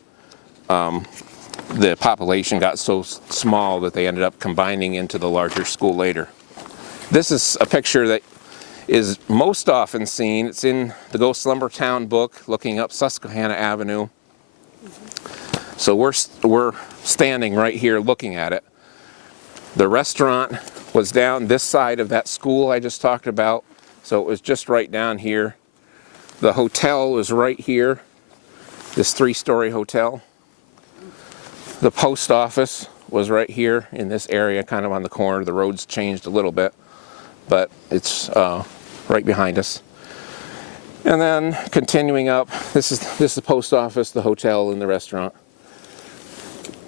the population got so small that they ended up combining into the larger school later. This is a picture that is most often seen. It's in the Ghost Lumber Town book, looking up Susquehanna Avenue. So we're standing right here looking at it. The restaurant was down this side of that school I just talked about, so it was just right down here. The hotel was right here, this 3-story hotel. The post office was right here in this area, kind of on the corner. The road's changed a little bit, but it's right behind us. And then continuing up, this is the post office, the hotel, and the restaurant.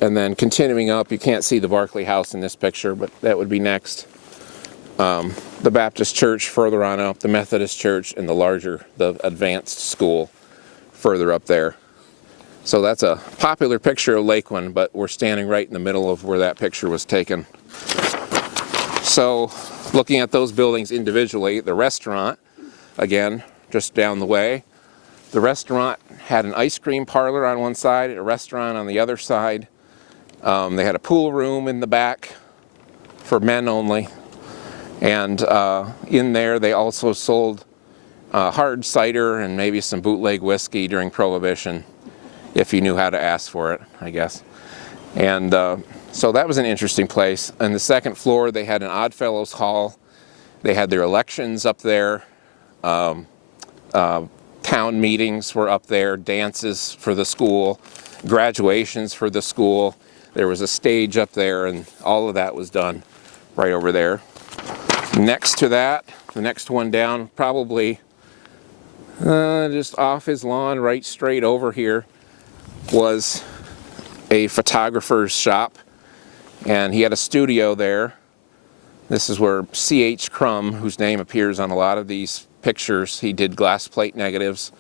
And then continuing up, you can't see the Barkley house in this picture, but that would be next. The Baptist church further on up, the Methodist church, and the advanced school further up there. So that's a popular picture of Laquin, but we're standing right in the middle of where that picture was taken. So looking at those buildings individually, the restaurant, again, just down the way. The restaurant had an ice cream parlor on one side, a restaurant on the other side. They had a pool room in the back for men only. And in there they also sold hard cider and maybe some bootleg whiskey during Prohibition, if you knew how to ask for it, I guess. And so that was an interesting place. On the second floor they had an Oddfellows Hall. They had their elections up there. Town meetings were up there, dances for the school, graduations for the school. There was a stage up there, and all of that was done right over there. Next to that, the next one down, probably just off his lawn, right straight over here, was a photographer's shop, and he had a studio there. This is where C.H. Crum, whose name appears on a lot of these pictures, he did glass plate negatives,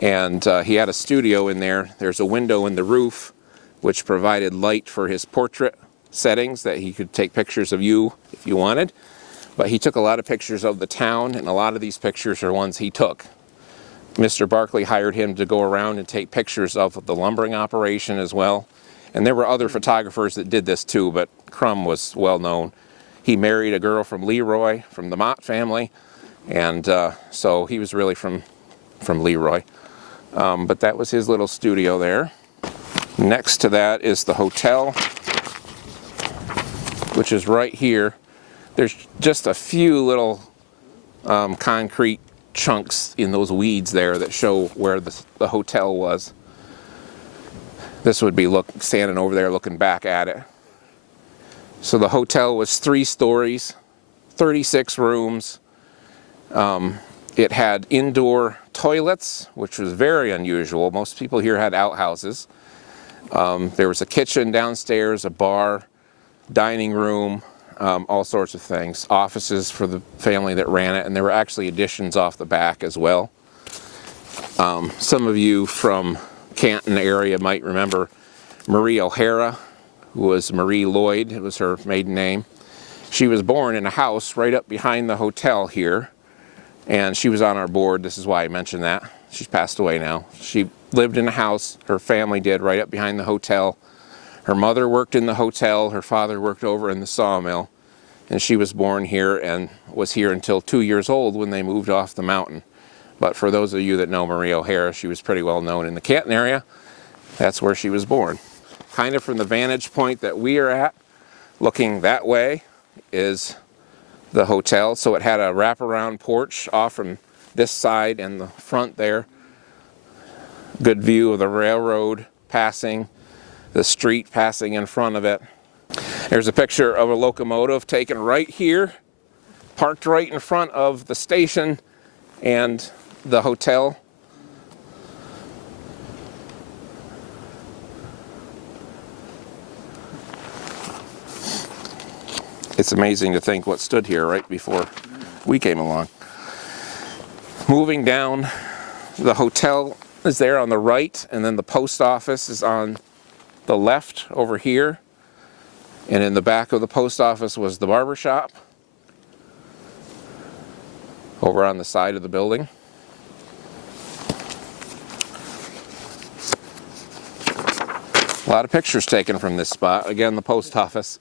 and he had a studio in there. There's a window in the roof which provided light for his portrait settings, that he could take pictures of you if you wanted. But he took a lot of pictures of the town, and a lot of these pictures are ones he took. Mr. Barkley hired him to go around and take pictures of the lumbering operation as well. And there were other photographers that did this too, but Crum was well known. He married a girl from LeRoy, from the Mott family, and so he was really from LeRoy. But that was his little studio there. Next to that is the hotel, which is right here. There's just a few little concrete chunks in those weeds there that show where the hotel was. This would be standing over there looking back at it. So the hotel was 3 stories, 36 rooms. It had indoor toilets, which was very unusual. Most people here had outhouses. There was a kitchen downstairs, a bar, dining room, all sorts of things. Offices for the family that ran it, and there were actually additions off the back as well. Some of you from Canton area might remember Marie O'Hara, who was Marie Lloyd. It was her maiden name. She was born in a house right up behind the hotel here, and she was on our board. This is why I mentioned that. She's passed away now. She lived in a house, her family did, right up behind the hotel. Her mother worked in the hotel, her father worked over in the sawmill, and she was born here and was here until 2 years old when they moved off the mountain. But for those of you that know Marie O'Hara, she was pretty well known in the Canton area. That's where she was born. Kind of from the vantage point that we are at, looking that way, is the hotel. So it had a wraparound porch off from this side and the front there. Good view of the railroad passing, the street passing in front of it. There's a picture of a locomotive taken right here, parked right in front of the station and the hotel. It's amazing to think what stood here right before we came along. Moving down, the hotel is there on the right, and then the post office is on the left over here. And in the back of the post office was the barber shop over on the side of the building. lot of pictures taken from this spot. Again, the post office.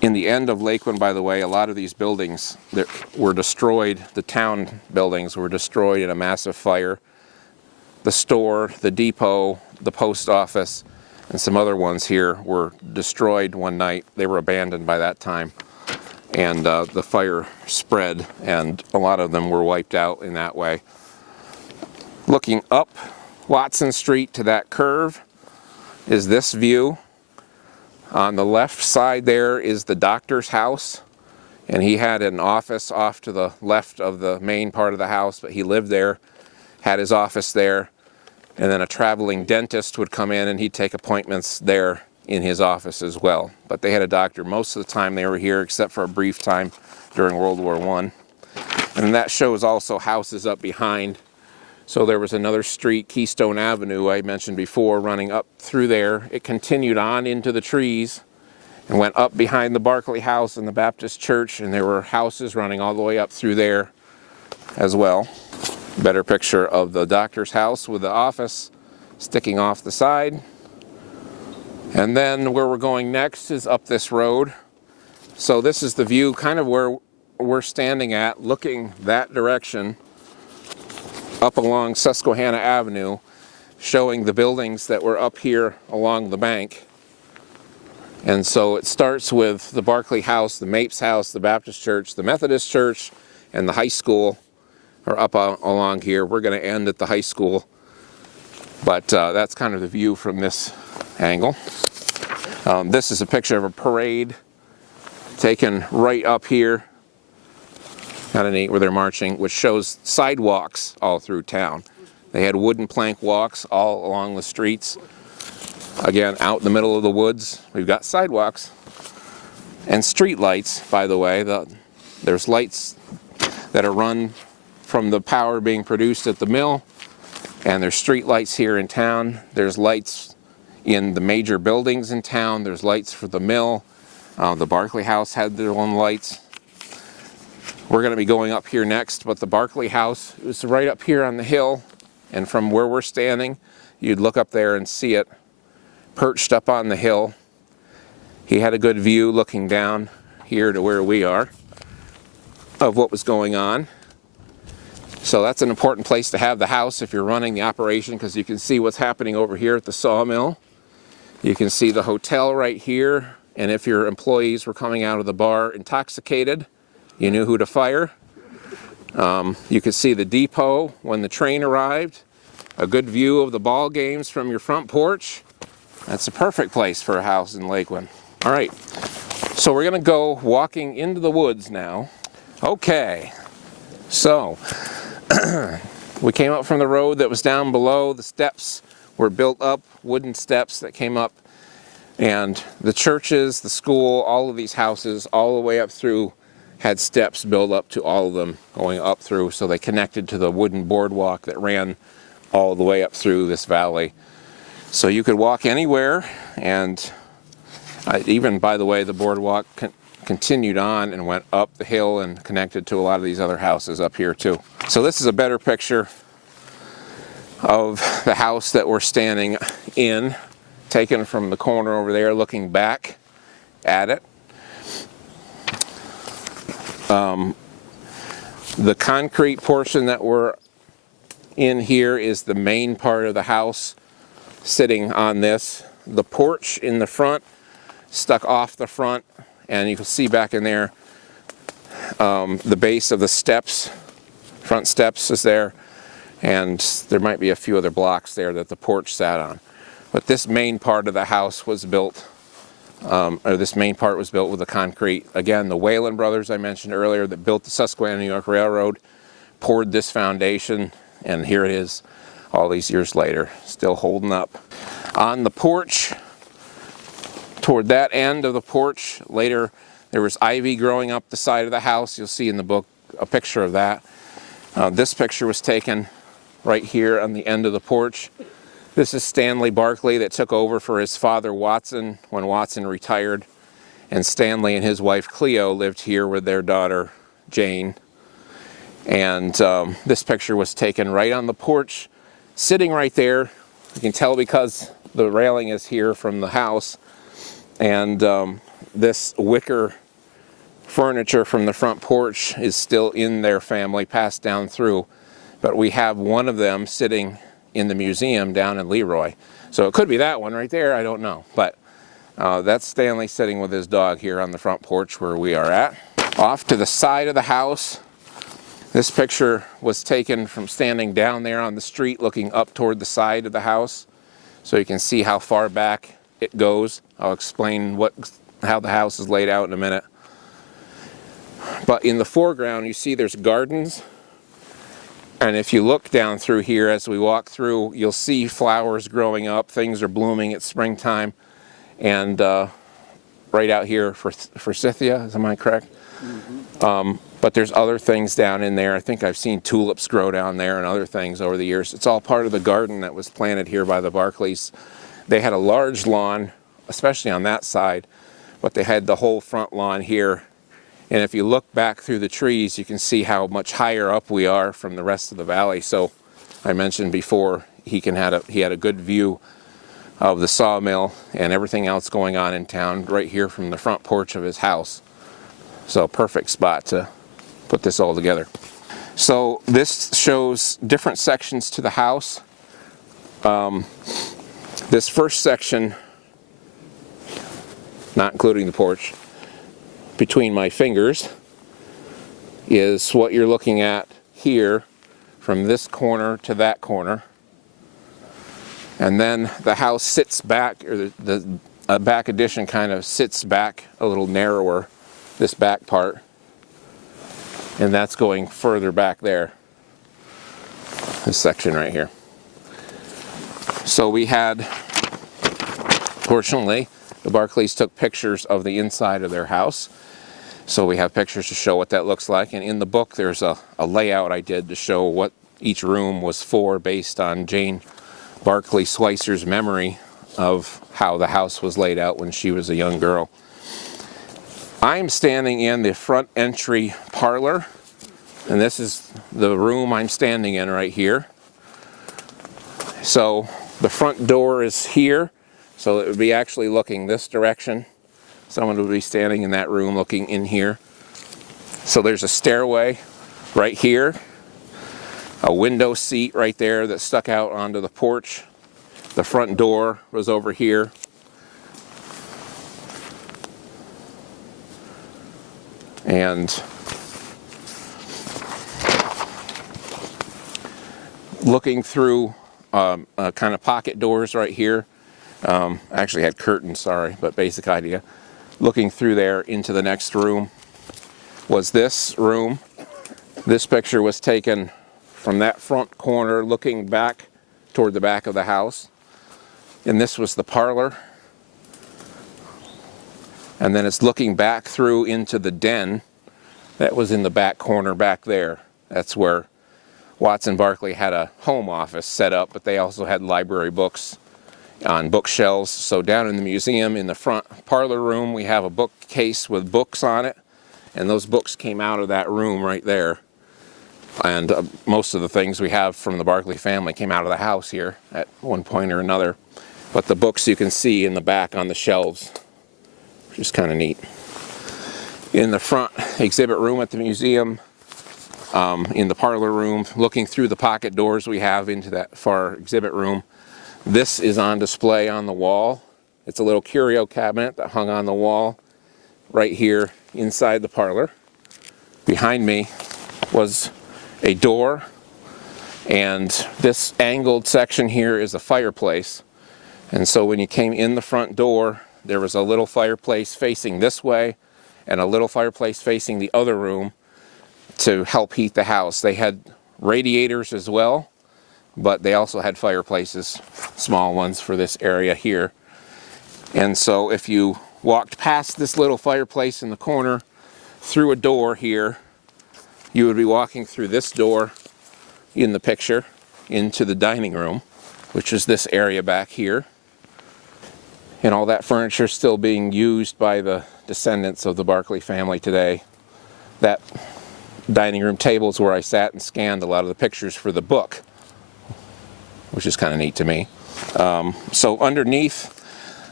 In the end of Laquin, by the way, a lot of these buildings that were destroyed, the town buildings were destroyed in a massive fire. The store, the depot, the post office, and some other ones here were destroyed one night. They were abandoned by that time. And the fire spread, and a lot of them were wiped out in that way. Looking up Watson Street to that curve is this view. On the left side there is the doctor's house, and he had an office off to the left of the main part of the house, but he lived there, had his office there, and then a traveling dentist would come in and he'd take appointments there in his office as well. But they had a doctor most of the time they were here, except for a brief time during World War I. And that shows also houses up behind. So there was another street, Keystone Avenue, I mentioned before, running up through there. It continued on into the trees and went up behind the Barkley house and the Baptist church, and there were houses running all the way up through there as well. Better picture of the doctor's house with the office sticking off the side. And then where we're going next is up this road. So this is the view kind of where we're standing at, looking that direction up along Susquehanna Avenue, showing the buildings that were up here along the bank. And so it starts with the Barkley house, the Mapes house, the Baptist church, the Methodist church, and the high school are up along here. We're going to end at the high school, but that's kind of the view from this angle. This is a picture of a parade taken right up here. Kind of neat where they're marching, which shows sidewalks all through town. They had wooden plank walks all along the streets. Again, out in the middle of the woods, we've got sidewalks. And street lights, by the way. There's lights that are run from the power being produced at the mill. And there's street lights here in town. There's lights in the major buildings in town. There's lights for the mill. The Barkley house had their own lights. We're going to be going up here next, but the Barkley house is right up here on the hill, and from where we're standing, you'd look up there and see it perched up on the hill. He had a good view looking down here to where we are of what was going on. So that's an important place to have the house if you're running the operation, because you can see what's happening over here at the sawmill. You can see the hotel right here, and if your employees were coming out of the bar intoxicated, you knew who to fire. You could see the depot when the train arrived. A good view of the ball games from your front porch. That's a perfect place for a house in Laquin. All right, so we're gonna go walking into the woods now. Okay, so we came up from the road that was down below. The steps were built up, wooden steps that came up. And the churches, the school, all of these houses, all the way up through had steps built up to all of them going up through, so they connected to the wooden boardwalk that ran all the way up through this valley. So you could walk anywhere, and even, by the way, the boardwalk continued on and went up the hill and connected to a lot of these other houses up here too. So this is a better picture of the house that we're standing in, taken from the corner over there looking back at it. The concrete portion that we're in here is the main part of the house sitting on this. The porch in the front stuck off the front, and you can see back in there the base of the steps, front steps is there, and there might be a few other blocks there that the porch sat on. But this main part of the house was built this main part was built with the concrete. Again, the Whalen brothers I mentioned earlier that built the Susquehanna, New York Railroad poured this foundation, and here it is all these years later, still holding up. On the porch, toward that end of the porch, later there was ivy growing up the side of the house. You'll see in the book a picture of that. This picture was taken right here on the end of the porch. This is Stanley Barkley that took over for his father Watson when Watson retired. And Stanley and his wife Cleo lived here with their daughter Jane. And this picture was taken right on the porch, sitting right there. You can tell because the railing is here from the house. And this wicker furniture from the front porch is still in their family, passed down through. But we have one of them sitting in the museum down in LeRoy. So it could be that one right there, I don't know. But that's Stanley sitting with his dog here on the front porch where we are at. Off to the side of the house, this picture was taken from standing down there on the street looking up toward the side of the house. So you can see how far back it goes. I'll explain how the house is laid out in a minute. But in the foreground you see there's gardens. And if you look down through here as we walk through, you'll see flowers growing up. Things are blooming. It's springtime. And right out here for forsythia, am I correct? Mm-hmm. But there's other things down in there. I think I've seen tulips grow down there and other things over the years. It's all part of the garden that was planted here by the Barkleys. They had a large lawn, especially on that side, but they had the whole front lawn here. And if you look back through the trees, you can see how much higher up we are from the rest of the valley. So I mentioned before, he had a good view of the sawmill and everything else going on in town right here from the front porch of his house. So perfect spot to put this all together. So this shows different sections to the house. This first section, not including the porch, between my fingers, is what you're looking at here from this corner to that corner. And then the house sits back, or the back addition kind of sits back a little narrower, this back part. And that's going further back there, this section right here. So we had, fortunately, the Barkleys took pictures of the inside of their house. So we have pictures to show what that looks like. And in the book, there's a layout I did to show what each room was for based on Jane Barkley Swicer's memory of how the house was laid out when she was a young girl. I'm standing in the front entry parlor, and this is the room I'm standing in right here. So the front door is here, so it would be actually looking this direction. Someone would be standing in that room looking in here. So there's a stairway right here, a window seat right there that stuck out onto the porch. The front door was over here. And looking through kind of pocket doors right here. Actually had curtains, sorry, but basic idea. Looking through there into the next room was this room. This picture was taken from that front corner looking back toward the back of the house. And this was the parlor. And then it's looking back through into the den that was in the back corner back there. That's where Watson Barkley had a home office set up, but they also had library books on bookshelves. So down in the museum in the front parlor room, we have a bookcase with books on it, and those books came out of that room right there. And most of the things we have from the Barkley family came out of the house here at one point or another. But the books you can see in the back on the shelves, which is kind of neat. In the front exhibit room at the museum, in the parlor room, looking through the pocket doors we have into that far exhibit room, this is on display on the wall. It's a little curio cabinet that hung on the wall right here inside the parlor. Behind me was a door, and this angled section here is a fireplace. And so when you came in the front door, there was a little fireplace facing this way and a little fireplace facing the other room to help heat the house. They had radiators as well, but they also had fireplaces, small ones for this area here. And so if you walked past this little fireplace in the corner through a door here, you would be walking through this door in the picture into the dining room, which is this area back here. And all that furniture still being used by the descendants of the Barkley family today. That dining room tables where I sat and scanned a lot of the pictures for the book, which is kind of neat to me. So underneath,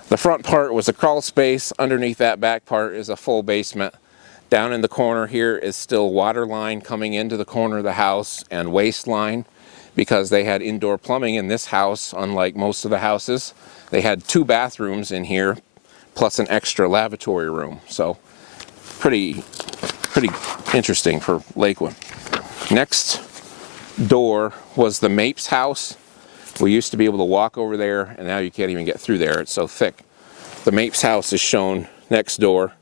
the front part was a crawl space. Underneath that back part is a full basement. Down in the corner here is still water line coming into the corner of the house and waste line, because they had indoor plumbing in this house, unlike most of the houses. They had 2 bathrooms in here, plus an extra lavatory room. So pretty interesting for Laquin. Next door was the Mapes house. We used to be able to walk over there, and now you can't even get through there. It's so thick. The Mapes house is shown next door.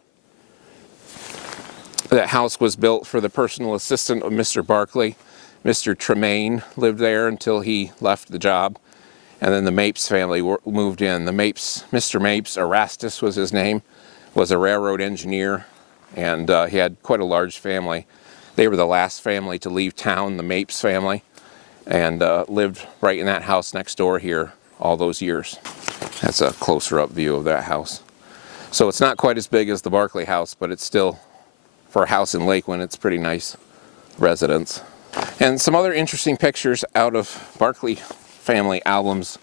That house was built for the personal assistant of Mr. Barkley. Mr. Tremaine lived there until he left the job. And then the Mapes family moved in. The Mapes, Mr. Mapes, Erastus was his name, was a railroad engineer, and he had quite a large family. They were the last family to leave town, the Mapes family, and lived right in that house next door here all those years. That's a closer up view of that house. So it's not quite as big as the Barkley house, but it's still, for a house in Laquin, it's pretty nice residence. And some other interesting pictures out of Barkley family albums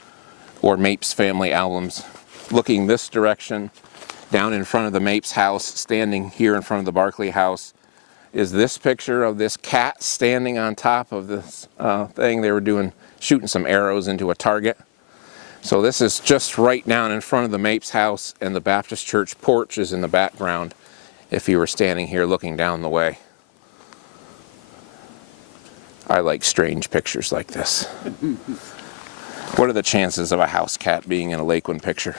or Mapes family albums. Looking this direction, down in front of the Mapes house, standing here in front of the Barkley house, is this picture of this cat standing on top of this thing. They were shooting some arrows into a target. So this is just right down in front of the Mapes house, and the Baptist church porch is in the background if you were standing here looking down the way. I like strange pictures like this. What are the chances of a house cat being in a Laquin picture?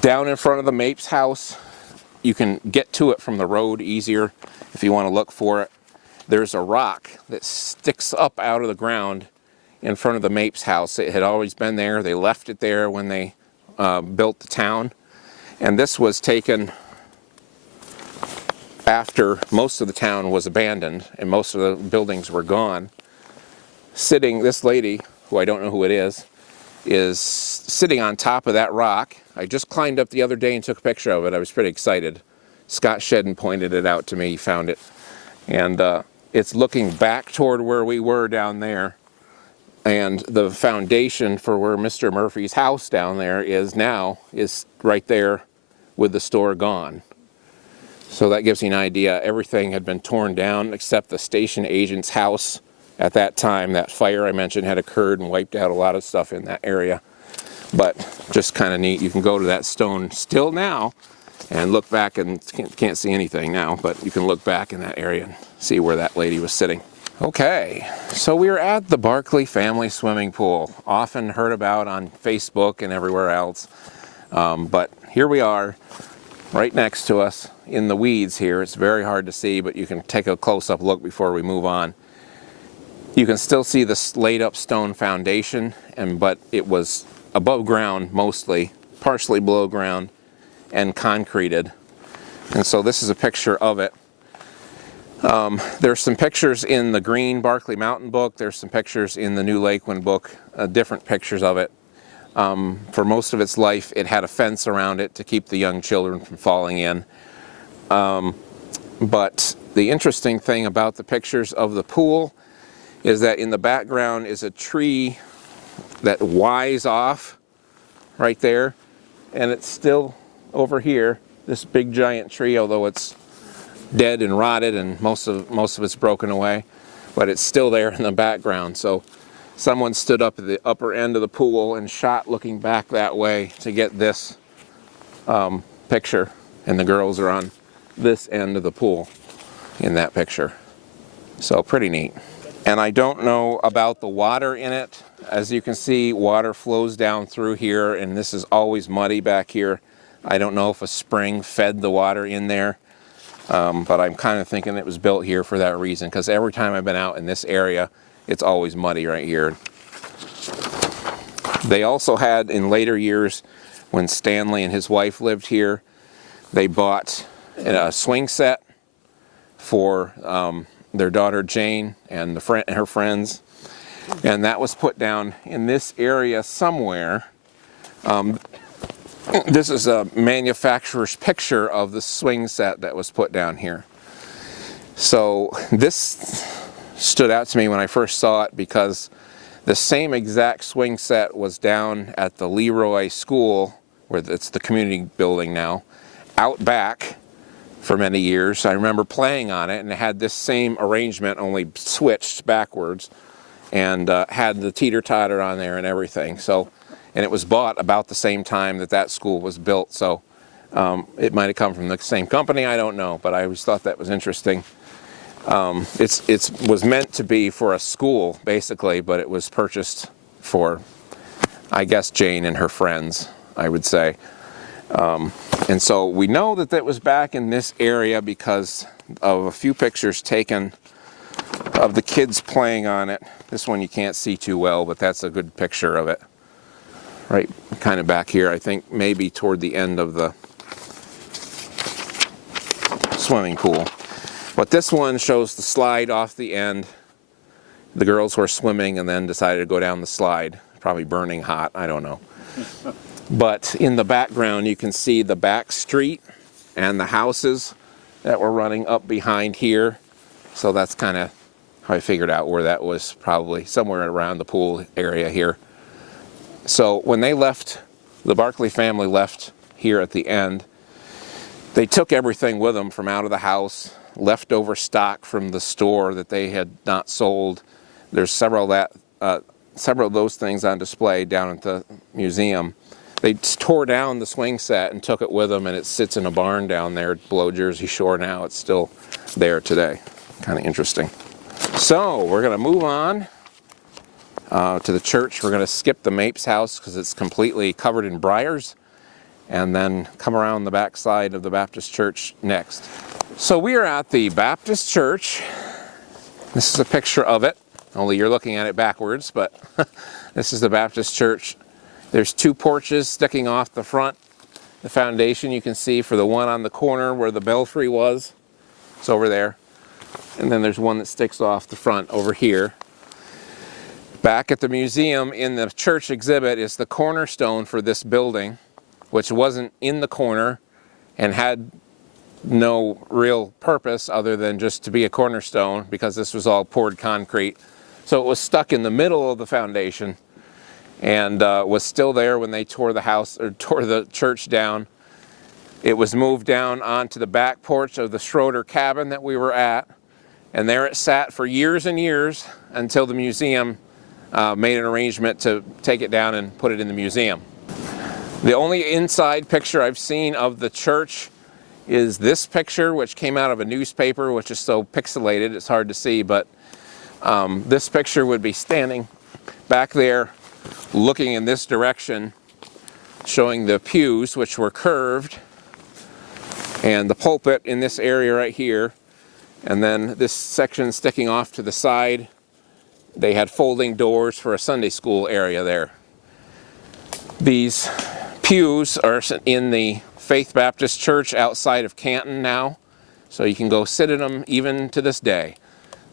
Down in front of the Mapes house, you can get to it from the road easier if you want to look for it. There's a rock that sticks up out of the ground in front of the Mapes house. It had always been there. They left it there when they built the town. And this was taken after most of the town was abandoned and most of the buildings were gone. This lady, who I don't know who it is sitting on top of that rock. I just climbed up the other day and took a picture of it. I was pretty excited. Scott Shedden pointed it out to me. He found it. And it's looking back toward where we were down there. And the foundation for where Mr. Murphy's house down there is now is right there with the store gone. So that gives you an idea. Everything had been torn down except the station agent's house. At that time, that fire I mentioned had occurred and wiped out a lot of stuff in that area. But just kind of neat. You can go to that stone still now and look back, and can't see anything now, but you can look back in that area and see where that lady was sitting. Okay, so we are at the Barkley family swimming pool. Often heard about on Facebook and everywhere else. But here we are, right next to us in the weeds here. It's very hard to see, but you can take a close-up look before we move on. You can still see the laid up stone foundation, but it was above ground mostly, partially below ground, and concreted. And so this is a picture of it. There's some pictures in the Green Barkley Mountain book. There's some pictures in the New Laquin book, different pictures of it. For most of its life, it had a fence around it to keep the young children from falling in. But the interesting thing about the pictures of the pool is that in the background is a tree that Y's off right there, and it's still over here, this big giant tree, although it's dead and rotted and most of it's broken away, but it's still there in the background. So someone stood up at the upper end of the pool and shot looking back that way to get this picture, and the girls are on this end of the pool in that picture. So pretty neat. And I don't know about the water in it. As you can see, water flows down through here, and this is always muddy back here. I don't know if a spring fed the water in there, but I'm kind of thinking it was built here for that reason, because every time I've been out in this area, it's always muddy right here. They also had, in later years, when Stanley and his wife lived here, they bought a swing set for their daughter Jane and her friends, and that was put down in this area somewhere. This is a manufacturer's picture of the swing set that was put down here. So this stood out to me when I first saw it because the same exact swing set was down at the LeRoy School, where it's the community building now, out back for many years. I remember playing on it, and it had this same arrangement, only switched backwards, and had the teeter-totter on there and everything. So, and it was bought about the same time that that school was built. So it might have come from the same company, I don't know, but I always thought that was interesting. It was meant to be for a school, basically, but it was purchased for, I guess, Jane and her friends, I would say. And so we know that that was back in this area because of a few pictures taken of the kids playing on it. This one you can't see too well, but that's a good picture of it. Right kind of back here, I think maybe toward the end of the swimming pool. But this one shows the slide off the end. The girls were swimming and then decided to go down the slide. Probably burning hot, I don't know. But in the background you can see the back street and the houses that were running up behind here. So that's kind of how I figured out where that was, probably somewhere around the pool area here. So when they left, the Barkley family left here at the end, they took everything with them from out of the house, leftover stock from the store that they had not sold. There's several of those things on display down at the museum. They tore down the swing set and took it with them, and it sits in a barn down there below Jersey Shore now. It's still there today. Kind of interesting. So we're going to move on to the church. We're going to skip the Mapes house because it's completely covered in briars, and then come around the back side of the Baptist church next. So we are at the Baptist church. This is a picture of it, only you're looking at it backwards, but this is the Baptist church. There's two porches sticking off the front. The foundation you can see for the one on the corner where the belfry was. It's over there. And then there's one that sticks off the front over here. Back at the museum in the church exhibit is the cornerstone for this building, which wasn't in the corner and had no real purpose other than just to be a cornerstone because this was all poured concrete. So it was stuck in the middle of the foundation and was still there when they tore the house or tore the church down. It was moved down onto the back porch of the Schroeder cabin that we were at, and there it sat for years and years until the museum made an arrangement to take it down and put it in the museum. The only inside picture I've seen of the church is this picture, which came out of a newspaper, which is so pixelated it's hard to see, but this picture would be standing back there looking in this direction, showing the pews, which were curved, and the pulpit in this area right here, and then this section sticking off to the side. They had folding doors for a Sunday school area there. These pews are in the Faith Baptist Church outside of Canton now, so you can go sit in them even to this day.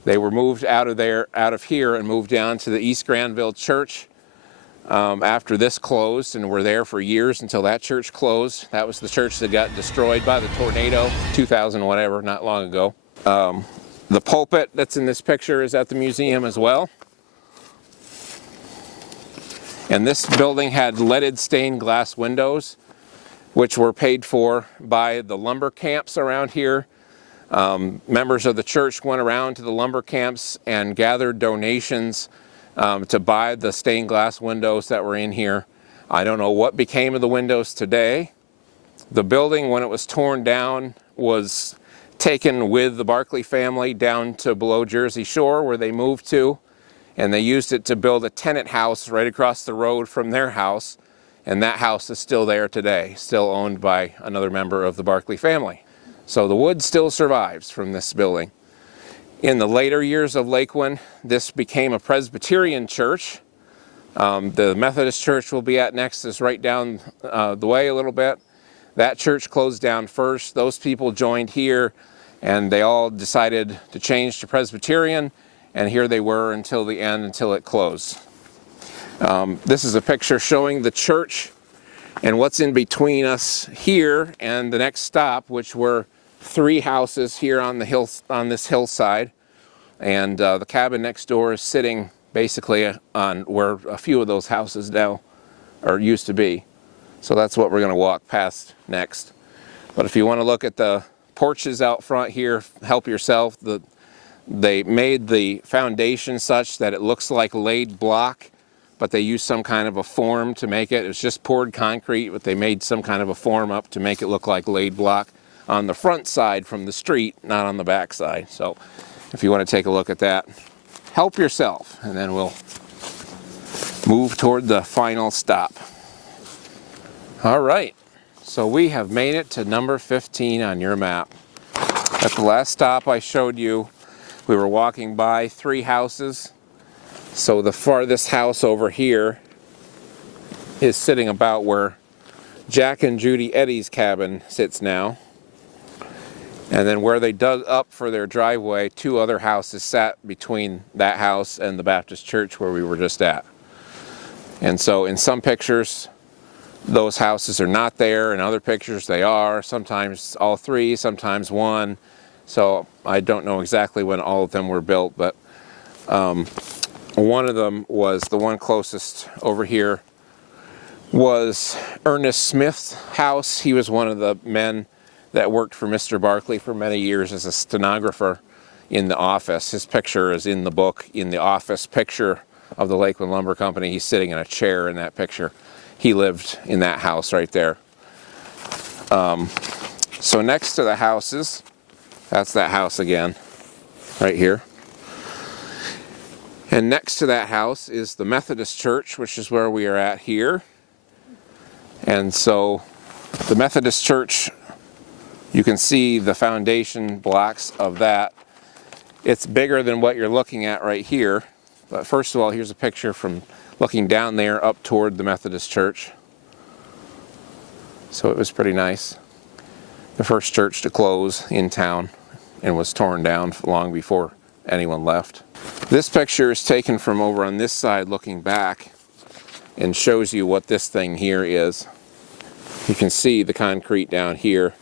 They were moved out of here and moved down to the East Granville Church after this closed, and were there for years until that church closed. That was the church that got destroyed by the tornado, 2000 whatever, not long ago. The pulpit that's in this picture is at the museum as well. And this building had leaded stained glass windows, which were paid for by the lumber camps around here. Members of the church went around to the lumber camps and gathered donations to buy the stained glass windows that were in here. I don't know what became of the windows today. The building, when it was torn down, was taken with the Barkley family down to below Jersey Shore, where they moved to, and they used it to build a tenant house right across the road from their house, and that house is still there today, still owned by another member of the Barkley family. So the wood still survives from this building. In the later years of Laquin, this became a Presbyterian church. The Methodist church we'll be at next is right down the way a little bit. That church closed down first. Those people joined here, and they all decided to change to Presbyterian, and here they were until the end, until it closed. This is a picture showing the church and what's in between us here and the next stop, which were 3 houses here on the hill, on this hillside, and the cabin next door is sitting basically on where a few of those houses now or used to be. So that's what we're going to walk past next. But if you want to look at the porches out front here, help yourself. They made the foundation such that it looks like laid block, but they used some kind of a form to make it. It's just poured concrete, but they made some kind of a form up to make it look like laid block on the front side from the street, not on the back side. So if you want to take a look at that, help yourself, and then we'll move toward the final stop. All right, so we have made it to number 15 on your map. At the last stop I showed you, we were walking by 3 houses. So the farthest house over here is sitting about where Jack and Judy Eddy's cabin sits now. And then where they dug up for their driveway, 2 other houses sat between that house and the Baptist church where we were just at. And so in some pictures, those houses are not there. In other pictures, they are. Sometimes all 3, sometimes 1. So I don't know exactly when all of them were built, but one of them was the one closest over here was Ernest Smith's house. He was one of the men that worked for Mr. Barkley for many years as a stenographer in the office. His picture is in the book, in the office picture of the Laquin Lumber Company. He's sitting in a chair in that picture. He lived in that house right there. So next to the houses, that's that house again, right here. And next to that house is the Methodist church, which is where we are at here. And so the Methodist church, you can see the foundation blocks of that. It's bigger than what you're looking at right here. But first of all, here's a picture from looking down there up toward the Methodist church. So it was pretty nice. The first church to close in town and was torn down long before anyone left. This picture is taken from over on this side looking back and shows you what this thing here is. You can see the concrete down here.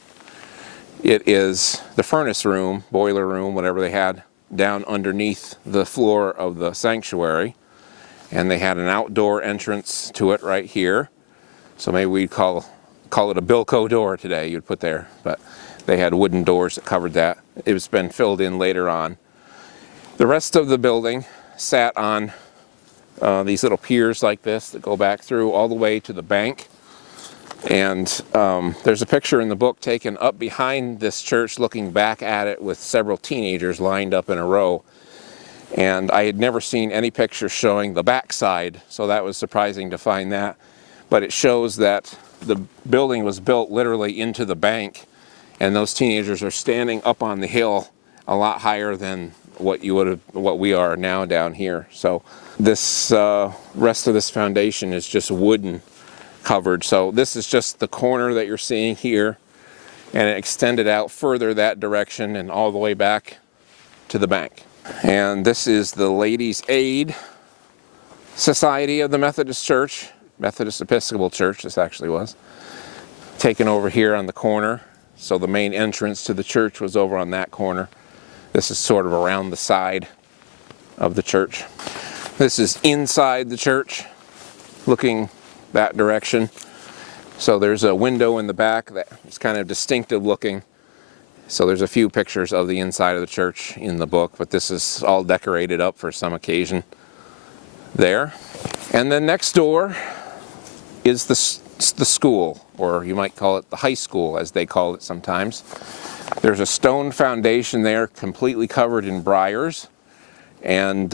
It is the furnace room, boiler room, whatever they had down underneath the floor of the sanctuary. And they had an outdoor entrance to it right here. So maybe we'd call it a Bilko door today, you'd put there. But they had wooden doors that covered that. It's been filled in later on. The rest of the building sat on these little piers like this that go back through all the way to the bank. And there's a picture in the book taken up behind this church looking back at it with several teenagers lined up in a row. And I had never seen any picture showing the backside, so that was surprising to find that. But it shows that the building was built literally into the bank, and those teenagers are standing up on the hill a lot higher than what we are now down here. So this rest of this foundation is just wooden covered. So this is just the corner that you're seeing here, and it extended out further that direction and all the way back to the bank. And this is the Ladies' Aid Society of the Methodist Church, Methodist Episcopal Church this actually was, taken over here on the corner. So the main entrance to the church was over on that corner. This is sort of around the side of the church. This is inside the church, looking that direction. So there's a window in the back that is kind of distinctive looking. So there's a few pictures of the inside of the church in the book, but this is all decorated up for some occasion there. And then next door is the school, or you might call it the high school, as they call it sometimes. There's a stone foundation there completely covered in briars, and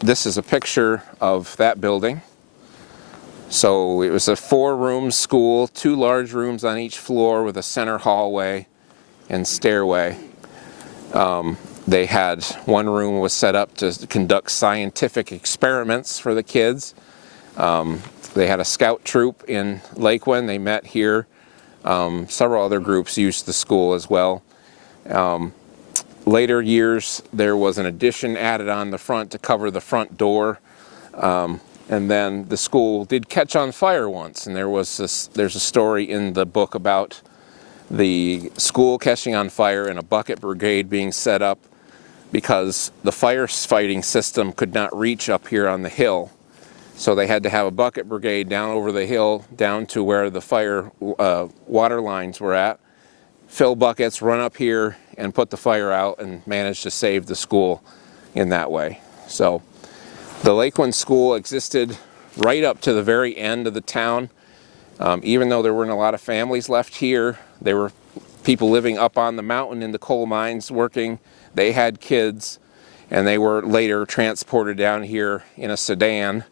this is a picture of that building. So it was a 4-room school, 2 large rooms on each floor with a center hallway and stairway. They had one room was set up to conduct scientific experiments for the kids. They had a scout troop in Laquin. They met here. Several other groups used the school as well. Later years, there was an addition added on the front to cover the front door. And then the school did catch on fire once, and there's a story in the book about the school catching on fire and a bucket brigade being set up because the firefighting system could not reach up here on the hill. So they had to have a bucket brigade down over the hill, down to where the fire water lines were at, fill buckets, run up here, and put the fire out, and manage to save the school in that way. So the Laquin school existed right up to the very end of the town. Even though there weren't a lot of families left here, there were people living up on the mountain in the coal mines working. They had kids, and they were later transported down here in a sedan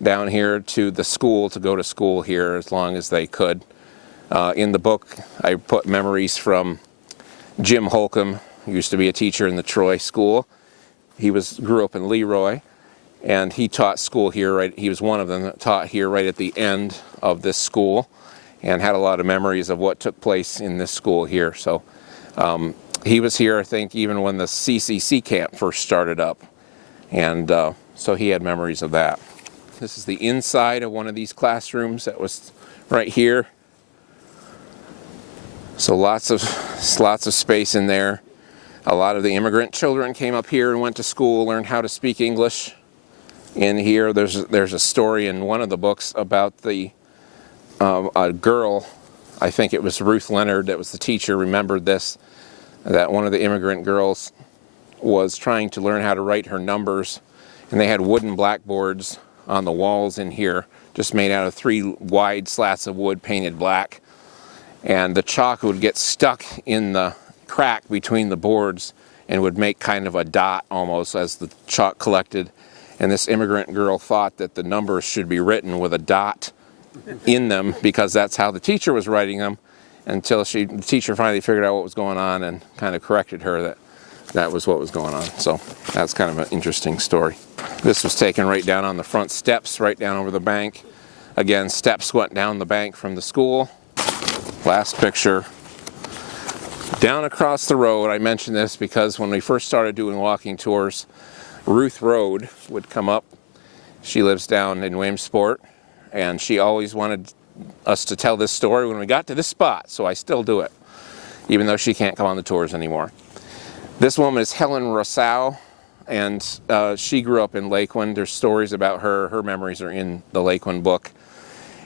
down here to the school to go to school here as long as they could. In the book, I put memories from Jim Holcomb, who used to be a teacher in the Troy school. He grew up in LeRoy, and he taught school here. He was one of them that taught here right at the end of this school, and had a lot of memories of what took place in this school here. So he was here, I think, even when the CCC camp first started up, and so he had memories of that. This is the inside of one of these classrooms that was right here. So lots of space in there. A lot of the immigrant children came up here and went to school, learned how to speak English. In here, there's a story in one of the books about a girl, I think it was Ruth Leonard, that was the teacher, remembered this, that one of the immigrant girls was trying to learn how to write her numbers, and they had wooden blackboards on the walls in here, just made out of 3 wide slats of wood painted black. And the chalk would get stuck in the crack between the boards and would make kind of a dot almost as the chalk collected. And this immigrant girl thought that the numbers should be written with a dot in them because that's how the teacher was writing them, until the teacher finally figured out what was going on and kind of corrected her that was what was going on. So that's kind of an interesting story. This was taken right down on the front steps, right down over the bank. Again, steps went down the bank from the school. Last picture. Down across the road, I mentioned this because when we first started doing walking tours, Ruth Road would come up. She lives down in Williamsport, and she always wanted us to tell this story when we got to this spot, so I still do it, even though she can't come on the tours anymore. This woman is Helen Rousseau, and she grew up in Laquin. There's stories about her. Her memories are in the Laquin book.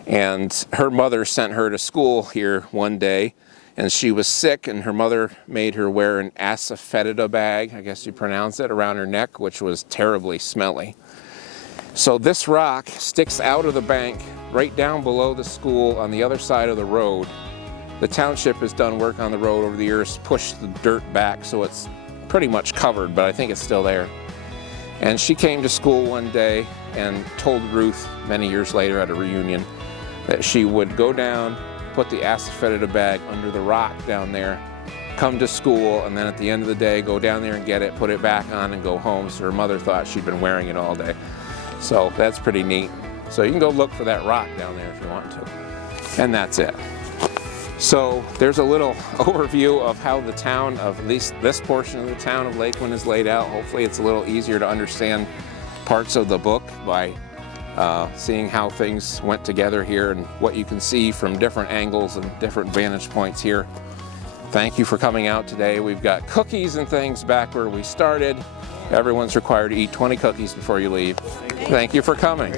And her mother sent her to school here one day, and she was sick, and her mother made her wear an asafoetida bag, I guess you pronounce it, around her neck, which was terribly smelly. So this rock sticks out of the bank right down below the school on the other side of the road. The township has done work on the road over the years, pushed the dirt back so it's pretty much covered, but I think it's still there. And she came to school one day and told Ruth many years later at a reunion that she would go down, put the asafoetida bag under the rock down there, come to school, and then at the end of the day go down there and get it, put it back on, and go home. So her mother thought she'd been wearing it all day. So that's pretty neat. So you can go look for that rock down there if you want to. And that's it. So there's a little overview of how the town of, at least this portion of the town of Laquin is laid out. Hopefully it's a little easier to understand parts of the book by seeing how things went together here and what you can see from different angles and different vantage points here. Thank you for coming out today. We've got cookies and things back where we started. Everyone's required to eat 20 cookies before you leave. Thank you for coming.